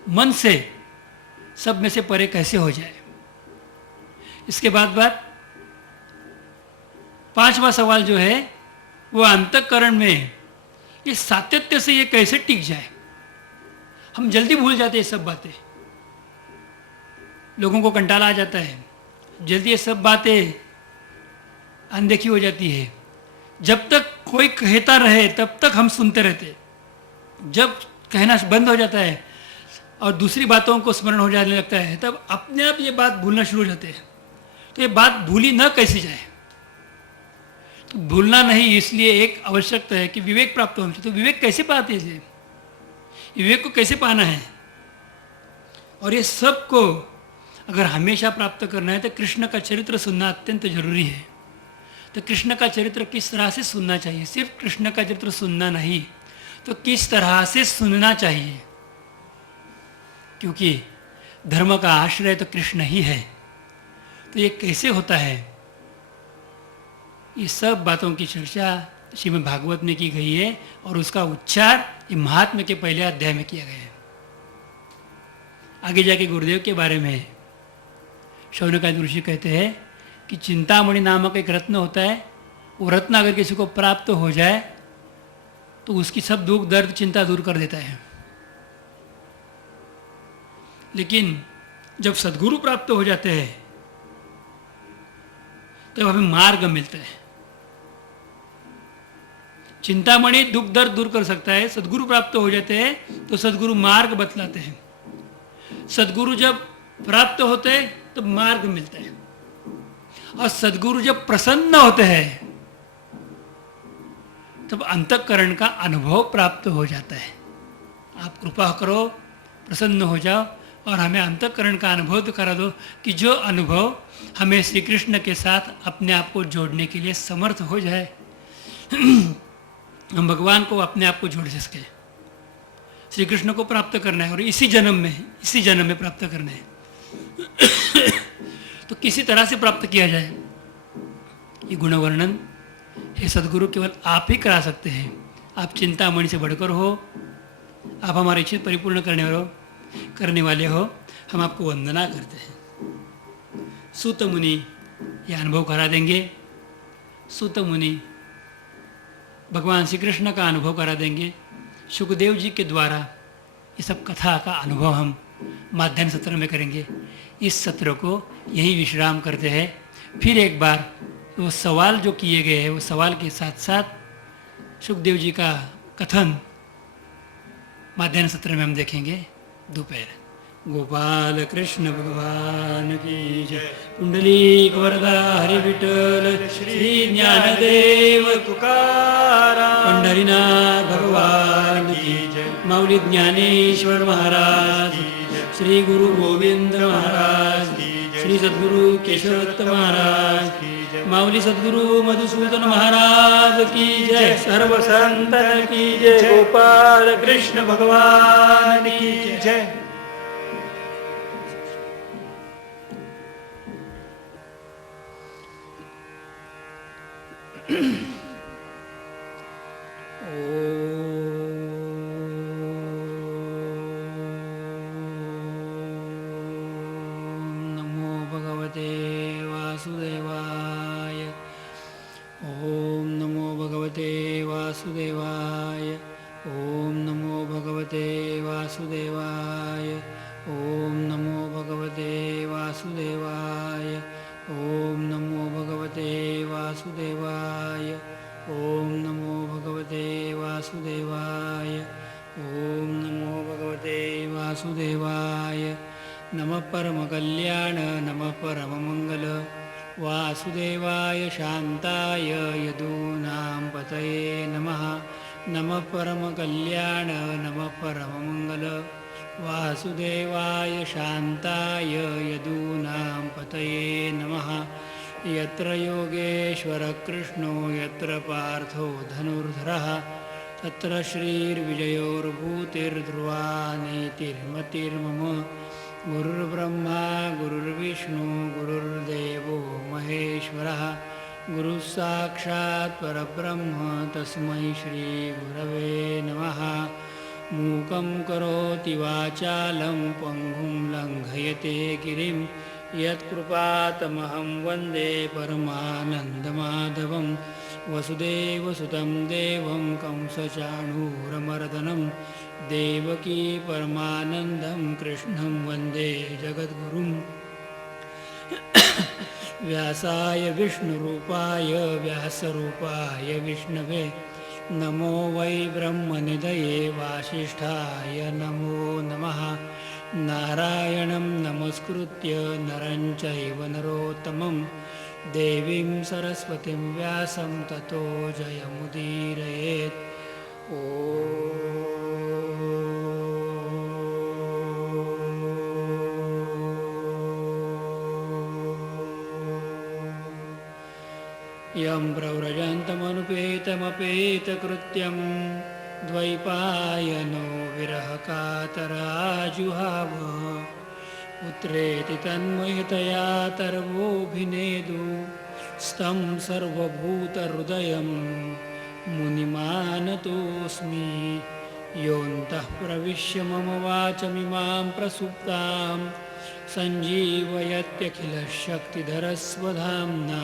मन से सब में से परे कैसे हो जाए। इसके बाद पांचवा सवाल जो है वो अंतःकरण में इस सातत्य से ये कैसे टिक जाए। हम जल्दी भूल जाते हैं सब बातें, लोगों को कंटाला आ जाता है, जल्दी ये सब बातें अनदेखी हो जाती है। जब तक कोई कहता रहे तब तक हम सुनते रहते, जब कहना बंद हो जाता है और दूसरी बातों को स्मरण हो जाने लगता है, तब अपने आप ये बात भूलना शुरू हो जाते हैं। तो ये बात भूली न कैसी जाए। तो भूलना नहीं, इसलिए एक आवश्यकता है कि विवेक प्राप्त होना चाहिए। तो विवेक कैसे पाते हैं, विवेक को कैसे पाना है, और ये सब को अगर हमेशा प्राप्त करना है तो कृष्ण का चरित्र सुनना अत्यंत जरूरी है। तो कृष्ण का चरित्र किस तरह से सुनना चाहिए, सिर्फ कृष्ण का चरित्र सुनना नहीं, तो किस तरह से सुनना चाहिए, क्योंकि धर्म का आश्रय तो कृष्ण ही है। तो ये कैसे होता है, ये सब बातों की चर्चा श्रीमद् भागवत में की गई है, और उसका उच्चार ये महात्म्य के पहले अध्याय में किया गया है। आगे जाके गुरुदेव के बारे में शौनकादि ऋषि कहते हैं कि चिंतामणि नामक एक रत्न होता है, वो रत्न अगर किसी को प्राप्त हो जाए तो उसकी सब दुख दर्द चिंता दूर कर देता है। लेकिन जब सद्गुरु प्राप्त हो जाते हैं तब हमें मार्ग मिलता है। चिंतामणि दुख दर्द दूर कर सकता है, सद्गुरु प्राप्त हो जाते हैं तो सद्गुरु मार्ग बतलाते हैं। सद्गुरु जब प्राप्त होते हैं तो मार्ग मिलता है, और सद्गुरु जब प्रसन्न होते हैं तब अंतःकरण का अनुभव प्राप्त हो जाता है। आप कृपा करो, प्रसन्न हो जाओ और हमें अंतःकरण का अनुभव तो करा दो कि जो अनुभव हमें श्री कृष्ण के साथ अपने आप को जोड़ने के लिए समर्थ हो जाए। हम भगवान को अपने आप को जोड़ सके, श्री कृष्ण को प्राप्त करना है और इसी जन्म में प्राप्त करना है। तो किसी तरह से प्राप्त किया जाए, ये गुण वर्णन हे सद्गुरु केवल आप ही करा सकते हैं। आप चिंतामणि से बढ़कर हो, आप हमारी इच्छा परिपूर्ण करने वाले हो। हम आपको वंदना करते हैं। सूत मुनि ये अनुभव करा देंगे। सूत मुनि भगवान श्री कृष्ण का अनुभव करा देंगे। सुखदेव जी के द्वारा ये सब कथा का अनुभव हम माध्यान्ह सत्र में करेंगे। इस सत्र को यही विश्राम करते हैं। फिर एक बार वो सवाल जो किए गए हैं, वो सवाल के साथ साथ सुखदेव जी का कथन माध्यान्ह सत्र में हम देखेंगे दोपहर। गोपाल कृष्ण भगवान की जय। पुंडलीक वरदा हरि विठ्ठल श्री ज्ञानदेव तुकाराम पंढरीनाथ भगवान की जय। माऊली ज्ञानेश्वर महाराज, श्री गुरु गोविंद महाराज, श्री सद्गुरु केशवदत्त महाराज, माऊली सद्गुरु मधुसूदन महाराज की जय। सर्व संतन की जय। गोपाल कृष्ण भगवान की जय। नमो भगवते वासुदेवाय। ओम नमो भगवते वासुदेवाय। ओम नमो भगवते वासुदेवाय। ओम नमो भगवते वासुदेवाय। ओम नमो भगवते वासुदेवाय। ओम नमो भगवते वासुदेवाय। ओम नमो भगवते वासुदेवाय। नमः परमकल्याण नमः परममंगल वासुदेवाय शांताय यदूनां पतये नमः। नमः परमकल्याण नमः परममंगल वासुदेवाय शांताय यदूनां पतये नमः। यत्र योगेश्वर कृष्णो यत्र पार्थो धनुर्धरः तत्र श्रीर्विजयोर्भूतिर्ध्रुवा नीतिर्मतिर्मम। गुरुर्ब्रह्मा गुरुर्विष्णु गुरुर्देवो महेश्वरः। गुरुः साक्षात् परब्रह्म तस्मै श्रीगुरवे नमः। मूकं करोति वाचालं पङ्गुं लङ्घयते गिरिं यत्कृपातमहं वन्दे परमानन्दमाधवं। वसुदेवसुतं देवं कंसचाणूरमर्दनं देवकी परमानन्दं कृष्णं वन्दे जगद्गुरुं। व्यासाय विष्णुरूपाय व्यासरूपाय विष्णवे नमो वै ब्रह्मनिधये वासिष्ठाय नमो नमः। नारायणं नमस्कृत्य नरं चैव नरोत्तमं देवीं सरस्वतीं व्यासं ततो जयमुदीरयेत्। यं प्रव्रजन्तमनुपेतमपेतकृत्यं द्वैपायनो विरहकातराजुहाव। पुत्रेति तन्मयतया तर्वोऽभिनेदु स्तं सर्वभूतहृदयं मुनिमानतोऽस्मि। योऽन्तः प्रविश्य मम वाचमिमां प्रसुप्तां सञ्जीवयत्यखिलशक्तिधरस्वधाम्ना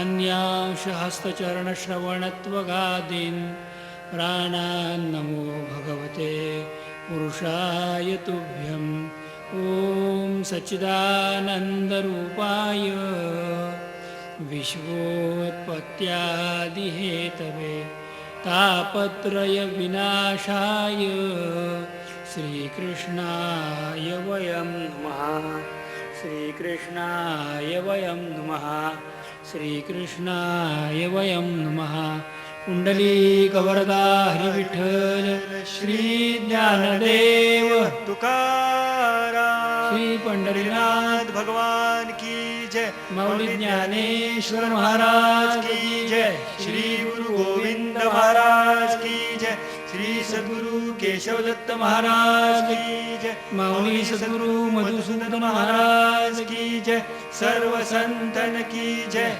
अन्यांशहस्तचरणश्रवणत्वगादीन् प्राणान्नमो भगवते पुरुषाय तुभ्यं। ॐ सच्चिदानन्दरूपाय विश्वोत्पत्त्यादिहेतवे तापत्रयविनाशाय श्रीकृष्णाय वयं नमः। श्रीकृष्णाय वयं नमः। श्रीकृष्णाय वयं नमः। पुंडलीकवरदा हरिविठ्ठल श्री ज्ञानदेव तुकाराम श्री पंढरीनाथ भगवान की जय। मौली ज्ञानेश्वर महाराज की जय। श्री गुरु गोविंद महाराज की जय। श्री सद्गुरु केशवदत्त महाराज की जय। मौली सद्गुरु मधुसूदन महाराज की जय। सर्व संतन की जय।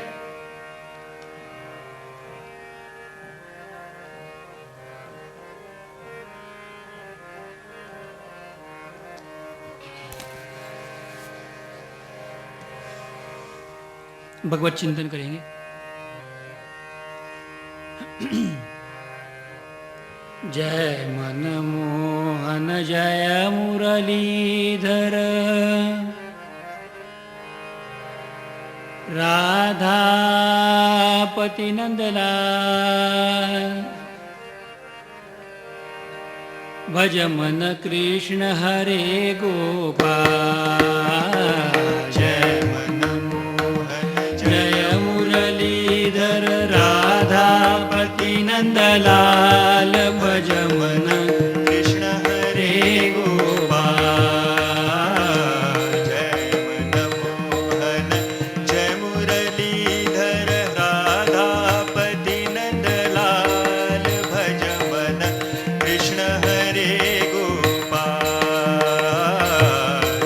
भगवत चिंतन करेंगे। जय मनमोहन जय मुरलीधर राधापति नंदलाल भज मन कृष्ण हरे गोपाल। जय राधापति नंदलाल भज मन कृष्ण हरे गोपाल। जय मनमोहन जय मुरलीधर राधापति नंदलाल भज मन कृष्ण हरे गोपाल।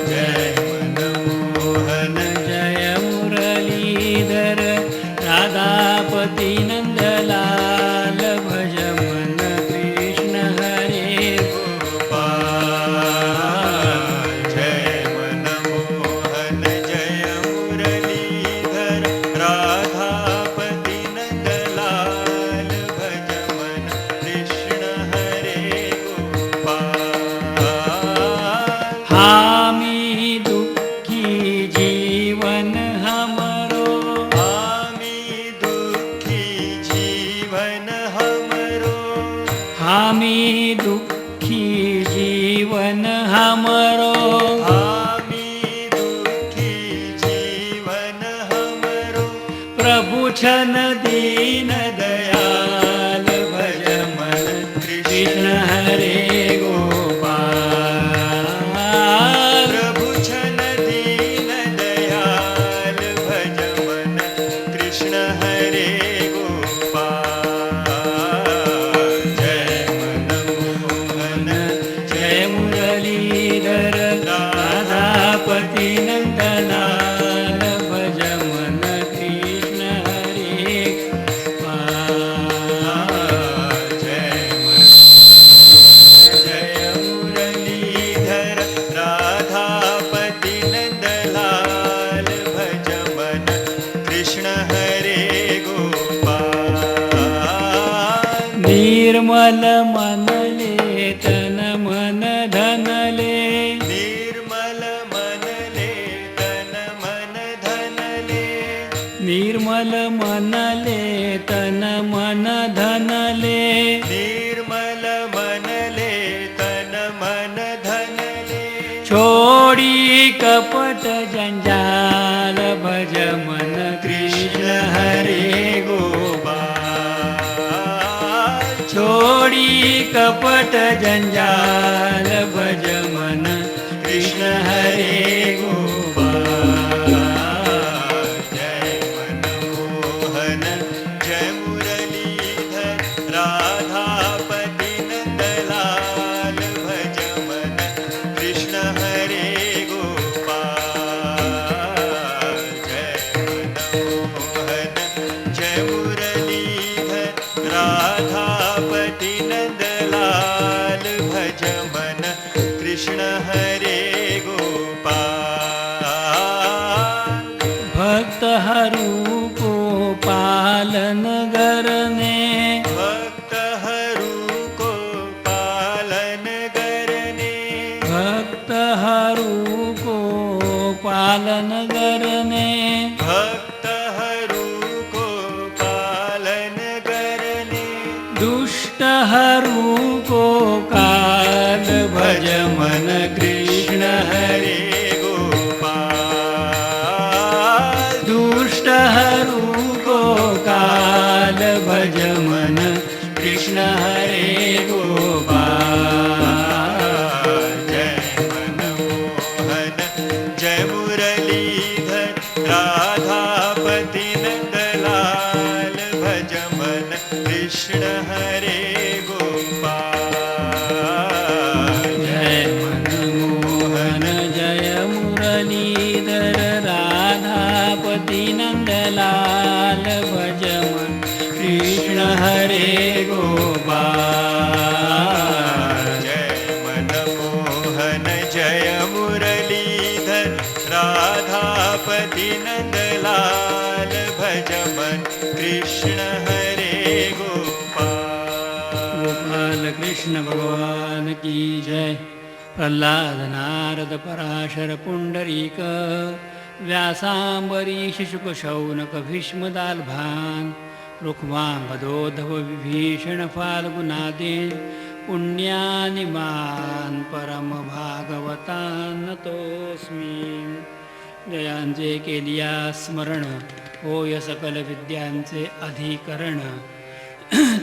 जय मनमोहन जय मुरलीधर राधापति नंदलाल भज मन कृष्ण हरे गोपाल। जय मनमोहन जय मुरलीधर राधापति नंदलाल भज मन कृष्ण हरे गोपाल। हामी दुखी जीवन हमरो हामी दुखी जीवन हमरो। हामी दुखी जीवन हमरो हामी दुखी जीवन हमरो। प्रभु छन दीन दयाल भज मन कृष्ण हरे गोपाल। प्रभु छन दीन दयाल भज मन कृष्ण हरे गोपाल। जय मनमोहन जय मुरलीधर राधापति नंदलाल भज मन कृष्ण हरे गोपाल। जय जय मुरलीधर राधापति नंदलाल भज मन कृष्ण हरे गोपाल। निर्मल मन ले तन मन धन ले निर्मल मन ले तन मन धन ले। निर्मल मन ले तन मन धन ले निर्मल मन ले तन मन धन ले। छोड़ी कपट जंजाल भज मन कृष्ण हरे गोपाल। छोड़ी कपट जंजाल भज मन कृष्ण हरे गोपाल। जय मनमोहन जय मुरलीधर राधापति नंदलाल भज मन कृष्ण हरे गोपाल। जय मनमोहन जय मुरलीधर राधापति नंदलाल भज मन कृष्ण भक्त हरू को पालन करने, भक्त हरू को पालन करने, भक्त हरू को पालन करने, भक्त हरू को पालन करने, दुष्ट हरू को काल भज मन कृष्ण हरे गोपाल, दुष्ट हरू को काल भज मन कृष्ण हरे गोपाल। जय मनमोहन जय मुरलीधर राधापति नंदलाल, भज मन कृष्ण हरे गोपाल। जय मनमोहन जय मुरलीधर राधापति नंदलाल, भज मन कृष्ण हरे गोपाल। जय मनमोहन जय मुरलीधर राधापति नंदलाल, भज मन कृष्ण हरे गोपाल। गोपाल कृष्ण भगवान की जय। प्रह्लाद नारद पराशर पुंडरीक व्यासांबरीश शुक शौनक भीष्म दाल्भान, रुक्मांगदोद्धव विभीषण फाल्गुनादीन, पुण्यानिमान परम भागवतान नतोस्मि। जयांचे केलिया स्मरण होय सकल विद्यांचे अधिकरण,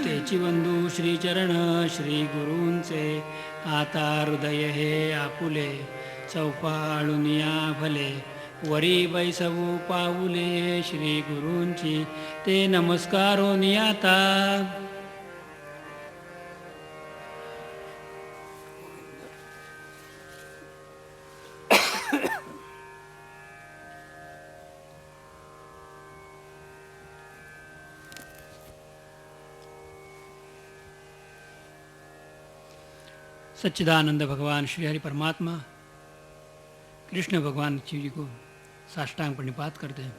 तेची बंधू श्रीचरण श्री गुरूंचे, आता हृदय हे आपुले चौफाळुनिया भले, वरी बैसवू पाऊले श्री गुरूंची, ते नमस्कारोनी आता। सच्चिदानंद भगवान श्री हरि परमात्मा कृष्ण भगवान शिव जी को साष्टांग प्रणिपात करते हैं।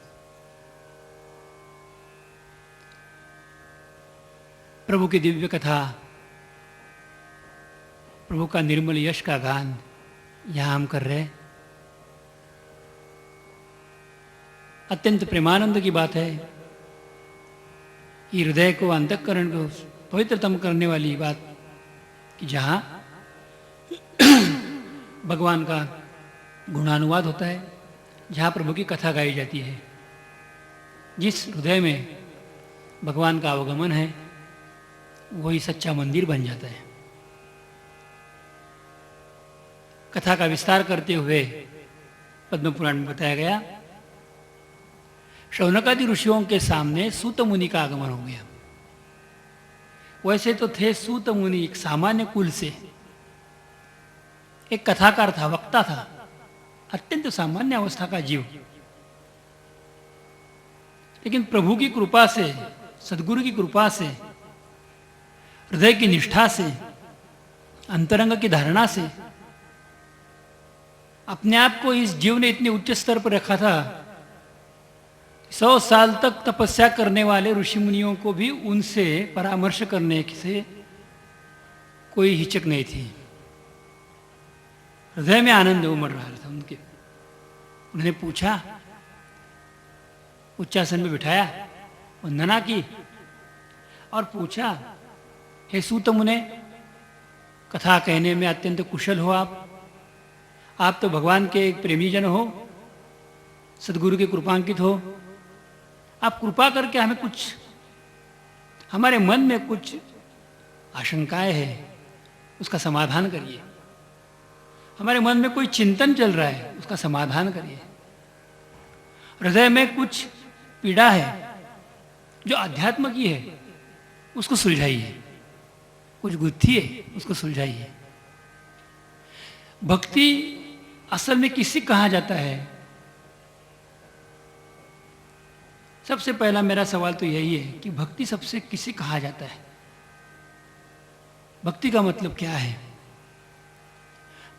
प्रभु की दिव्य कथा, प्रभु का निर्मल यश का गान यहाँ हम कर रहे हैं। अत्यंत प्रेमानंद की बात है, ये हृदय को अंतःकरण को पवित्रतम करने वाली बात कि जहाँ भगवान का गुणानुवाद होता है, जहाँ प्रभु की कथा गाई जाती है, जिस हृदय में भगवान का अवगमन है वही सच्चा मंदिर बन जाता है। कथा का विस्तार करते हुए पद्म पुराण में बताया गया, शौनकादि ऋषियों के सामने सूत मुनि का आगमन हो गया। वैसे तो थे सूत मुनि एक सामान्य कुल से, एक कथाकार था, वक्ता था, अत्यंत सामान्य अवस्था का जीव, लेकिन प्रभु की कृपा से, सद्गुरु की कृपा से, हृदय की निष्ठा से, अंतरंग की धारणा से अपने आप को इस जीव ने इतने उच्च स्तर पर रखा था, 100 साल तक तपस्या करने वाले ऋषि मुनियों को भी उनसे परामर्श करने से कोई हिचक नहीं थी। हृदय में आनंद उमड़ रहा था उनके। उन्होंने पूछा, उच्चासन में बिठाया, वंदना की और पूछा, हे सूत मुने, कथा कहने में अत्यंत कुशल हो आप तो भगवान के एक प्रेमी जन हो, सदगुरु के कृपांकित हो, आप कृपा करके हमें कुछ, हमारे मन में कुछ आशंकाएं हैं, उसका समाधान करिए। हमारे मन में कोई चिंतन चल रहा है, उसका समाधान करिए। हृदय में कुछ पीड़ा है जो अध्यात्म की है, उसको सुलझाइए। कुछ गुत्थी है, उसको सुलझाइए। भक्ति असल में किसे कहा जाता है? सबसे पहला मेरा सवाल तो यही है कि भक्ति सबसे किसे कहा जाता है? भक्ति का मतलब क्या है?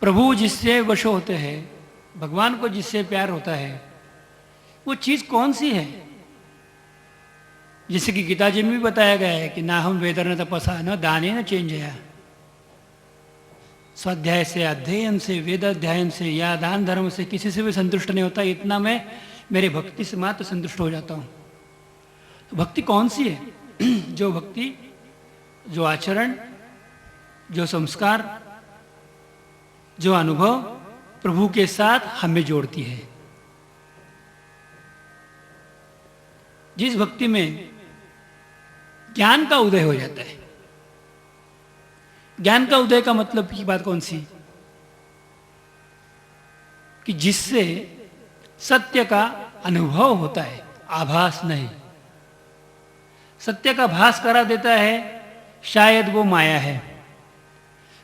प्रभु जिससे वश होते हैं, भगवान को जिससे प्यार होता है, वो चीज कौन सी है? जैसे कि गीता जी में भी बताया गया है कि ना हम वेदर न तपसा न दाने न चेंजया, स्वाध्याय से, अध्ययन से, वेद अध्ययन से या दान धर्म से किसी से भी संतुष्ट नहीं होता, इतना मैं मेरी भक्ति से मात्र संतुष्ट हो जाता हूँ। तो भक्ति कौन सी है? जो भक्ति, जो आचरण, जो संस्कार, जो अनुभव प्रभु के साथ हमें जोड़ती है। जिस भक्ति में ज्ञान का उदय हो जाता है। ज्ञान का उदय का मतलब की बात कौन सी? कि जिससे सत्य का अनुभव होता है, आभास नहीं। सत्य का भास करा देता है, शायद वो माया है।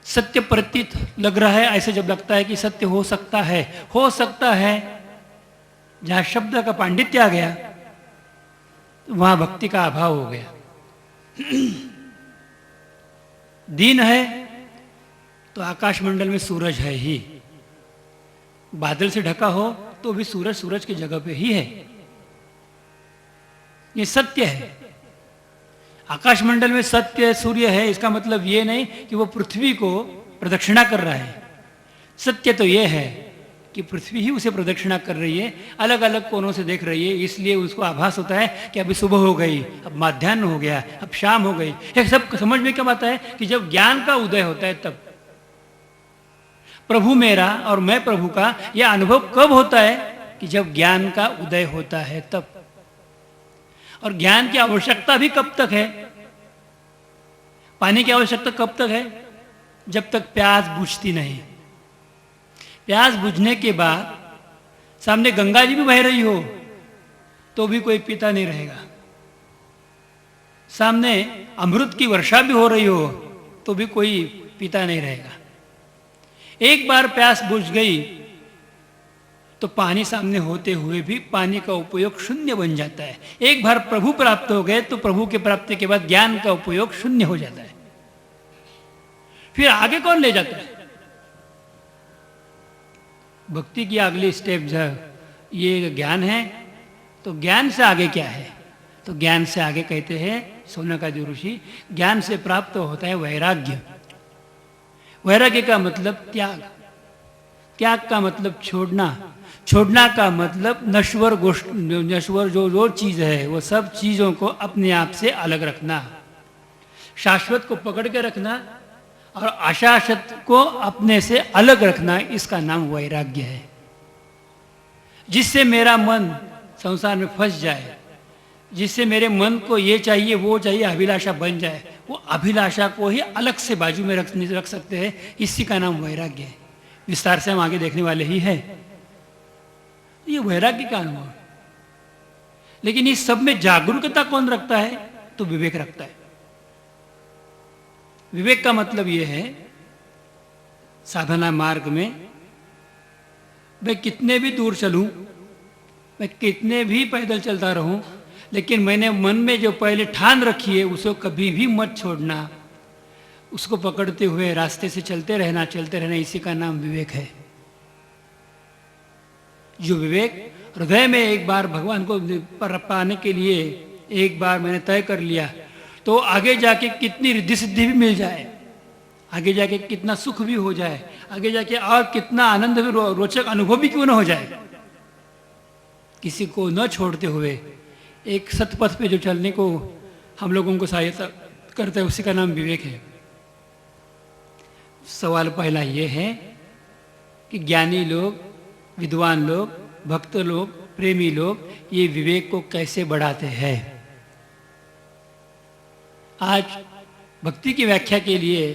सत्य प्रतीत लग रहा है, ऐसे जब लगता है कि सत्य हो सकता है, जहां शब्द का पांडित्य आ गया वहां भक्ति का अभाव हो गया। दिन है तो आकाश मंडल में सूरज है ही, बादल से ढका हो तो भी सूरज की जगह पे ही है। ये सत्य है। आकाश मंडल में सत्य सूर्य है, इसका मतलब ये नहीं कि वो पृथ्वी को प्रदक्षिणा कर रहा है। सत्य तो ये है कि पृथ्वी ही उसे प्रदक्षिणा कर रही है, अलग अलग कोनों से देख रही है, इसलिए उसको आभास होता है कि अभी सुबह हो गई, अब मध्याह्न हो गया, अब शाम हो गई। एक सब समझ में क्या बात है कि जब ज्ञान का उदय होता है तब प्रभु मेरा और मैं प्रभु का, यह अनुभव कब होता है? कि जब ज्ञान का उदय होता है तब। और ज्ञान की आवश्यकता भी कब तक है? पानी की आवश्यकता कब तक है? जब तक प्यास बुझती नहीं। प्यास बुझने के बाद सामने गंगा जी भी बह रही हो तो भी कोई पीता नहीं रहेगा। सामने अमृत की वर्षा भी हो रही हो तो भी कोई पीता नहीं रहेगा। एक बार प्यास बुझ गई तो पानी सामने होते हुए भी पानी का उपयोग शून्य बन जाता है। एक बार प्रभु प्राप्त हो गए तो प्रभु के प्राप्ति के बाद ज्ञान का उपयोग शून्य हो जाता है। फिर आगे कौन ले जाता है? भक्ति की अगली स्टेप जब ये ज्ञान है तो ज्ञान से आगे क्या है? तो ज्ञान से आगे कहते हैं शौनकादि ऋषि, ज्ञान से प्राप्त होता है वैराग्य। वैराग्य का मतलब त्याग। त्याग का मतलब छोड़ना। छोड़ना का मतलब नश्वर जो चीज है वो सब चीजों को अपने आप से अलग रखना। शाश्वत को पकड़ के रखना और अशाश्वत को अपने से अलग रखना, इसका नाम वैराग्य है। जिससे मेरा मन संसार में फंस जाए, जिससे मेरे मन को ये चाहिए वो चाहिए अभिलाषा बन जाए, वो अभिलाषा को ही अलग से बाजू में रख सकते हैं, इसी का नाम वैराग्य है। विस्तार से हम आगे देखने वाले ही है। ये वैराग्य का अनुभव। लेकिन इस सब में जागरूकता कौन रखता है? तो विवेक रखता है। विवेक का मतलब यह है साधना मार्ग में मैं कितने भी दूर चलूं, मैं कितने भी पैदल चलता रहूं, लेकिन मैंने मन में जो पहले ठान रखी है उसको कभी भी मत छोड़ना। उसको पकड़ते हुए रास्ते से चलते रहना, इसी का नाम विवेक है। जो विवेक हृदय में एक बार भगवान को पाने के लिए एक बार मैंने तय कर लिया तो आगे जाके कितनी रिद्धि सिद्धि भी मिल जाए, आगे जाके कितना सुख भी हो जाए, आगे जाके और कितना आनंद भी रोचक अनुभव भी क्यों न हो जाए, किसी को न छोड़ते हुए एक सतपथ पे जो चलने को हम लोगों को सहायता करता है, उसी का नाम विवेक है। सवाल पहला ये है कि ज्ञानी लोग, विद्वान लोग, भक्त लोग, प्रेमी लोग ये विवेक को कैसे बढ़ाते हैं? आज भक्ति की व्याख्या के लिए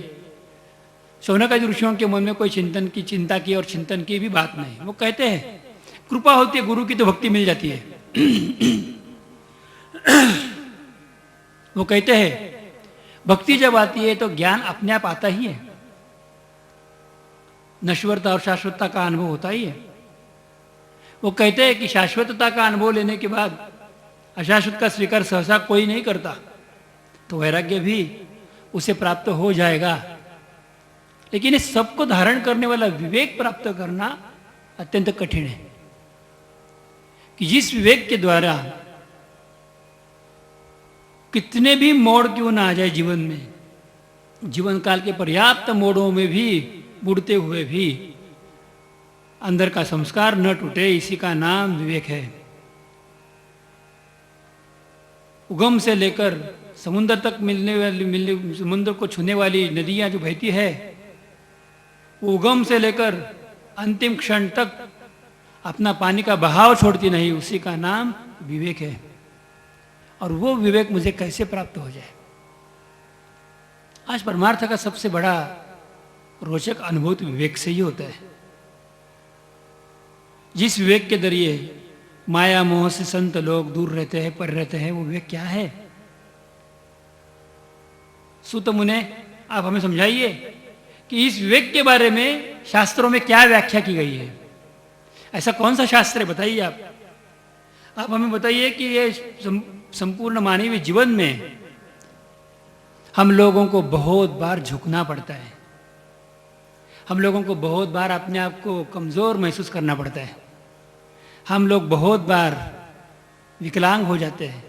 शौनकादि ऋषियों के मन में कोई चिंता की और चिंतन की भी बात नहीं। वो कहते हैं कृपा होती है गुरु की तो भक्ति मिल जाती है। वो कहते हैं भक्ति जब आती है तो ज्ञान अपने आप आता ही है, नश्वरता और शाश्वतता का अनुभव होता ही है। वो कहते हैं कि शाश्वतता का अनुभव लेने के बाद अशाश्वत का स्वीकार सहसा कोई नहीं करता, तो वैराग्य भी उसे प्राप्त हो जाएगा। लेकिन इस सबको धारण करने वाला विवेक प्राप्त करना अत्यंत कठिन है। कि जिस विवेक के द्वारा कितने भी मोड़ क्यों ना आ जाए जीवन में, जीवन काल के पर्याप्त मोड़ों में भी बुढ़ते हुए भी अंदर का संस्कार न टूटे, इसी का नाम विवेक है। उगम से लेकर समुद्र तक समुद्र को छूने वाली नदियां जो बहती है, वो उगम से लेकर अंतिम क्षण तक अपना पानी का बहाव छोड़ती नहीं, उसी का नाम विवेक है। और वो विवेक मुझे कैसे प्राप्त हो जाए? आज परमार्थ का सबसे बड़ा रोचक अनुभूति विवेक से ही होता है। जिस विवेक के जरिए माया मोह से संत लोग दूर रहते हैं, पर रहते हैं, वो विवेक क्या है? सूत मुने, आप हमें समझाइए कि इस विवेक के बारे में शास्त्रों में क्या व्याख्या की गई है। ऐसा कौन सा शास्त्र है, बताइए आप हमें बताइए कि ये संपूर्ण मानवीय जीवन में हम लोगों को बहुत बार झुकना पड़ता है, हम लोगों को बहुत बार अपने आप को कमज़ोर महसूस करना पड़ता है, हम लोग बहुत बार विकलांग हो जाते हैं,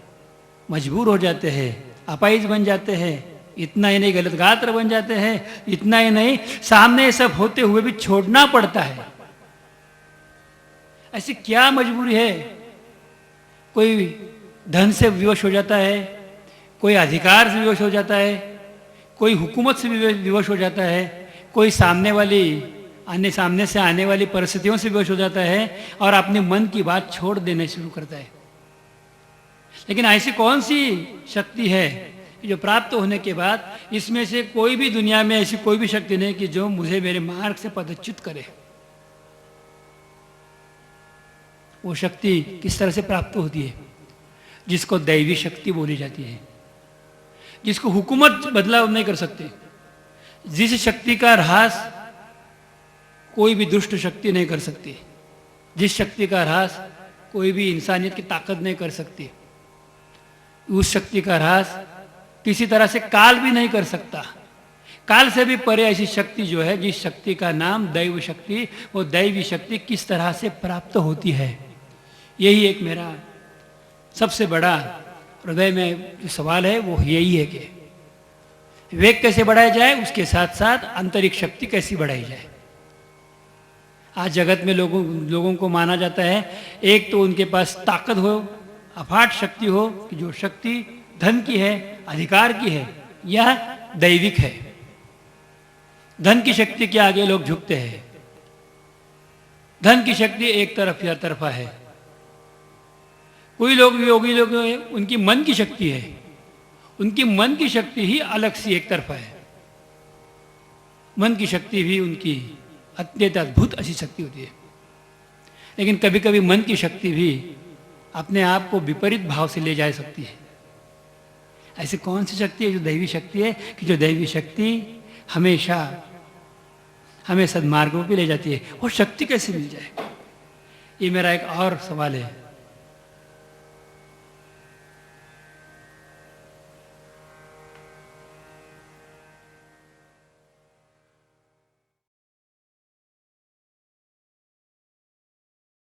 मजबूर हो जाते हैं, अपाहिज बन जाते हैं, इतना ही नहीं गलत गात्र बन जाते हैं, इतना ही नहीं सामने सब होते हुए भी छोड़ना पड़ता है। ऐसी क्या मजबूरी है? कोई धन से विवश हो जाता है, कोई अधिकार से विवश हो जाता है, कोई हुकूमत से विवश हो जाता है, कोई सामने से आने वाली परिस्थितियों से विवश हो जाता है और अपने मन की बात छोड़ देने शुरू करता है। लेकिन ऐसी कौन सी शक्ति है कि जो प्राप्त होने के बाद इसमें से कोई भी दुनिया में ऐसी कोई भी शक्ति नहीं कि जो मुझे मेरे मार्ग से पदच्युत करे? वो शक्ति किस तरह से प्राप्त होती है? जिसको दैवी शक्ति बोली जाती है, जिसको हुकूमत बदलाव नहीं कर सकती, जिस शक्ति का ह्रास कोई भी दुष्ट शक्ति नहीं कर सकती, जिस शक्ति का ह्रास कोई भी इंसानियत की ताकत नहीं कर सकती, उस शक्ति का ह्रास किसी तरह से काल भी नहीं कर सकता। काल से भी परे ऐसी शक्ति जो है, जिस शक्ति का नाम दैव शक्ति, वो दैवी शक्ति किस तरह से प्राप्त होती है, यही एक मेरा सबसे बड़ा हृदय में जो सवाल है वो यही है कि विवेक कैसे बढ़ाया जाए, उसके साथ साथ आंतरिक शक्ति कैसी बढ़ाई जाए। आज जगत में लोगों को माना जाता है, एक तो उनके पास ताकत हो, अफाट शक्ति हो, कि जो शक्ति धन की है, अधिकार की है, यह दैविक है। धन की शक्ति के आगे लोग झुकते हैं। धन की शक्ति एक तरफ या तरफा है। कोई लोग योगी लोग उनकी मन की शक्ति है, उनकी मन की शक्ति ही अलग सी एक तरफा है। मन की शक्ति भी उनकी अत्यंत अद्भुत ऐसी शक्ति होती है। लेकिन कभी कभी मन की शक्ति भी अपने आप को विपरीत भाव से ले जा सकती है। ऐसी कौन सी शक्ति है जो दैवी शक्ति है, कि जो दैवी शक्ति हमेशा हमें सद्मार्गों पर ले जाती है? वो शक्ति कैसे मिल जाए, ये मेरा एक और सवाल है।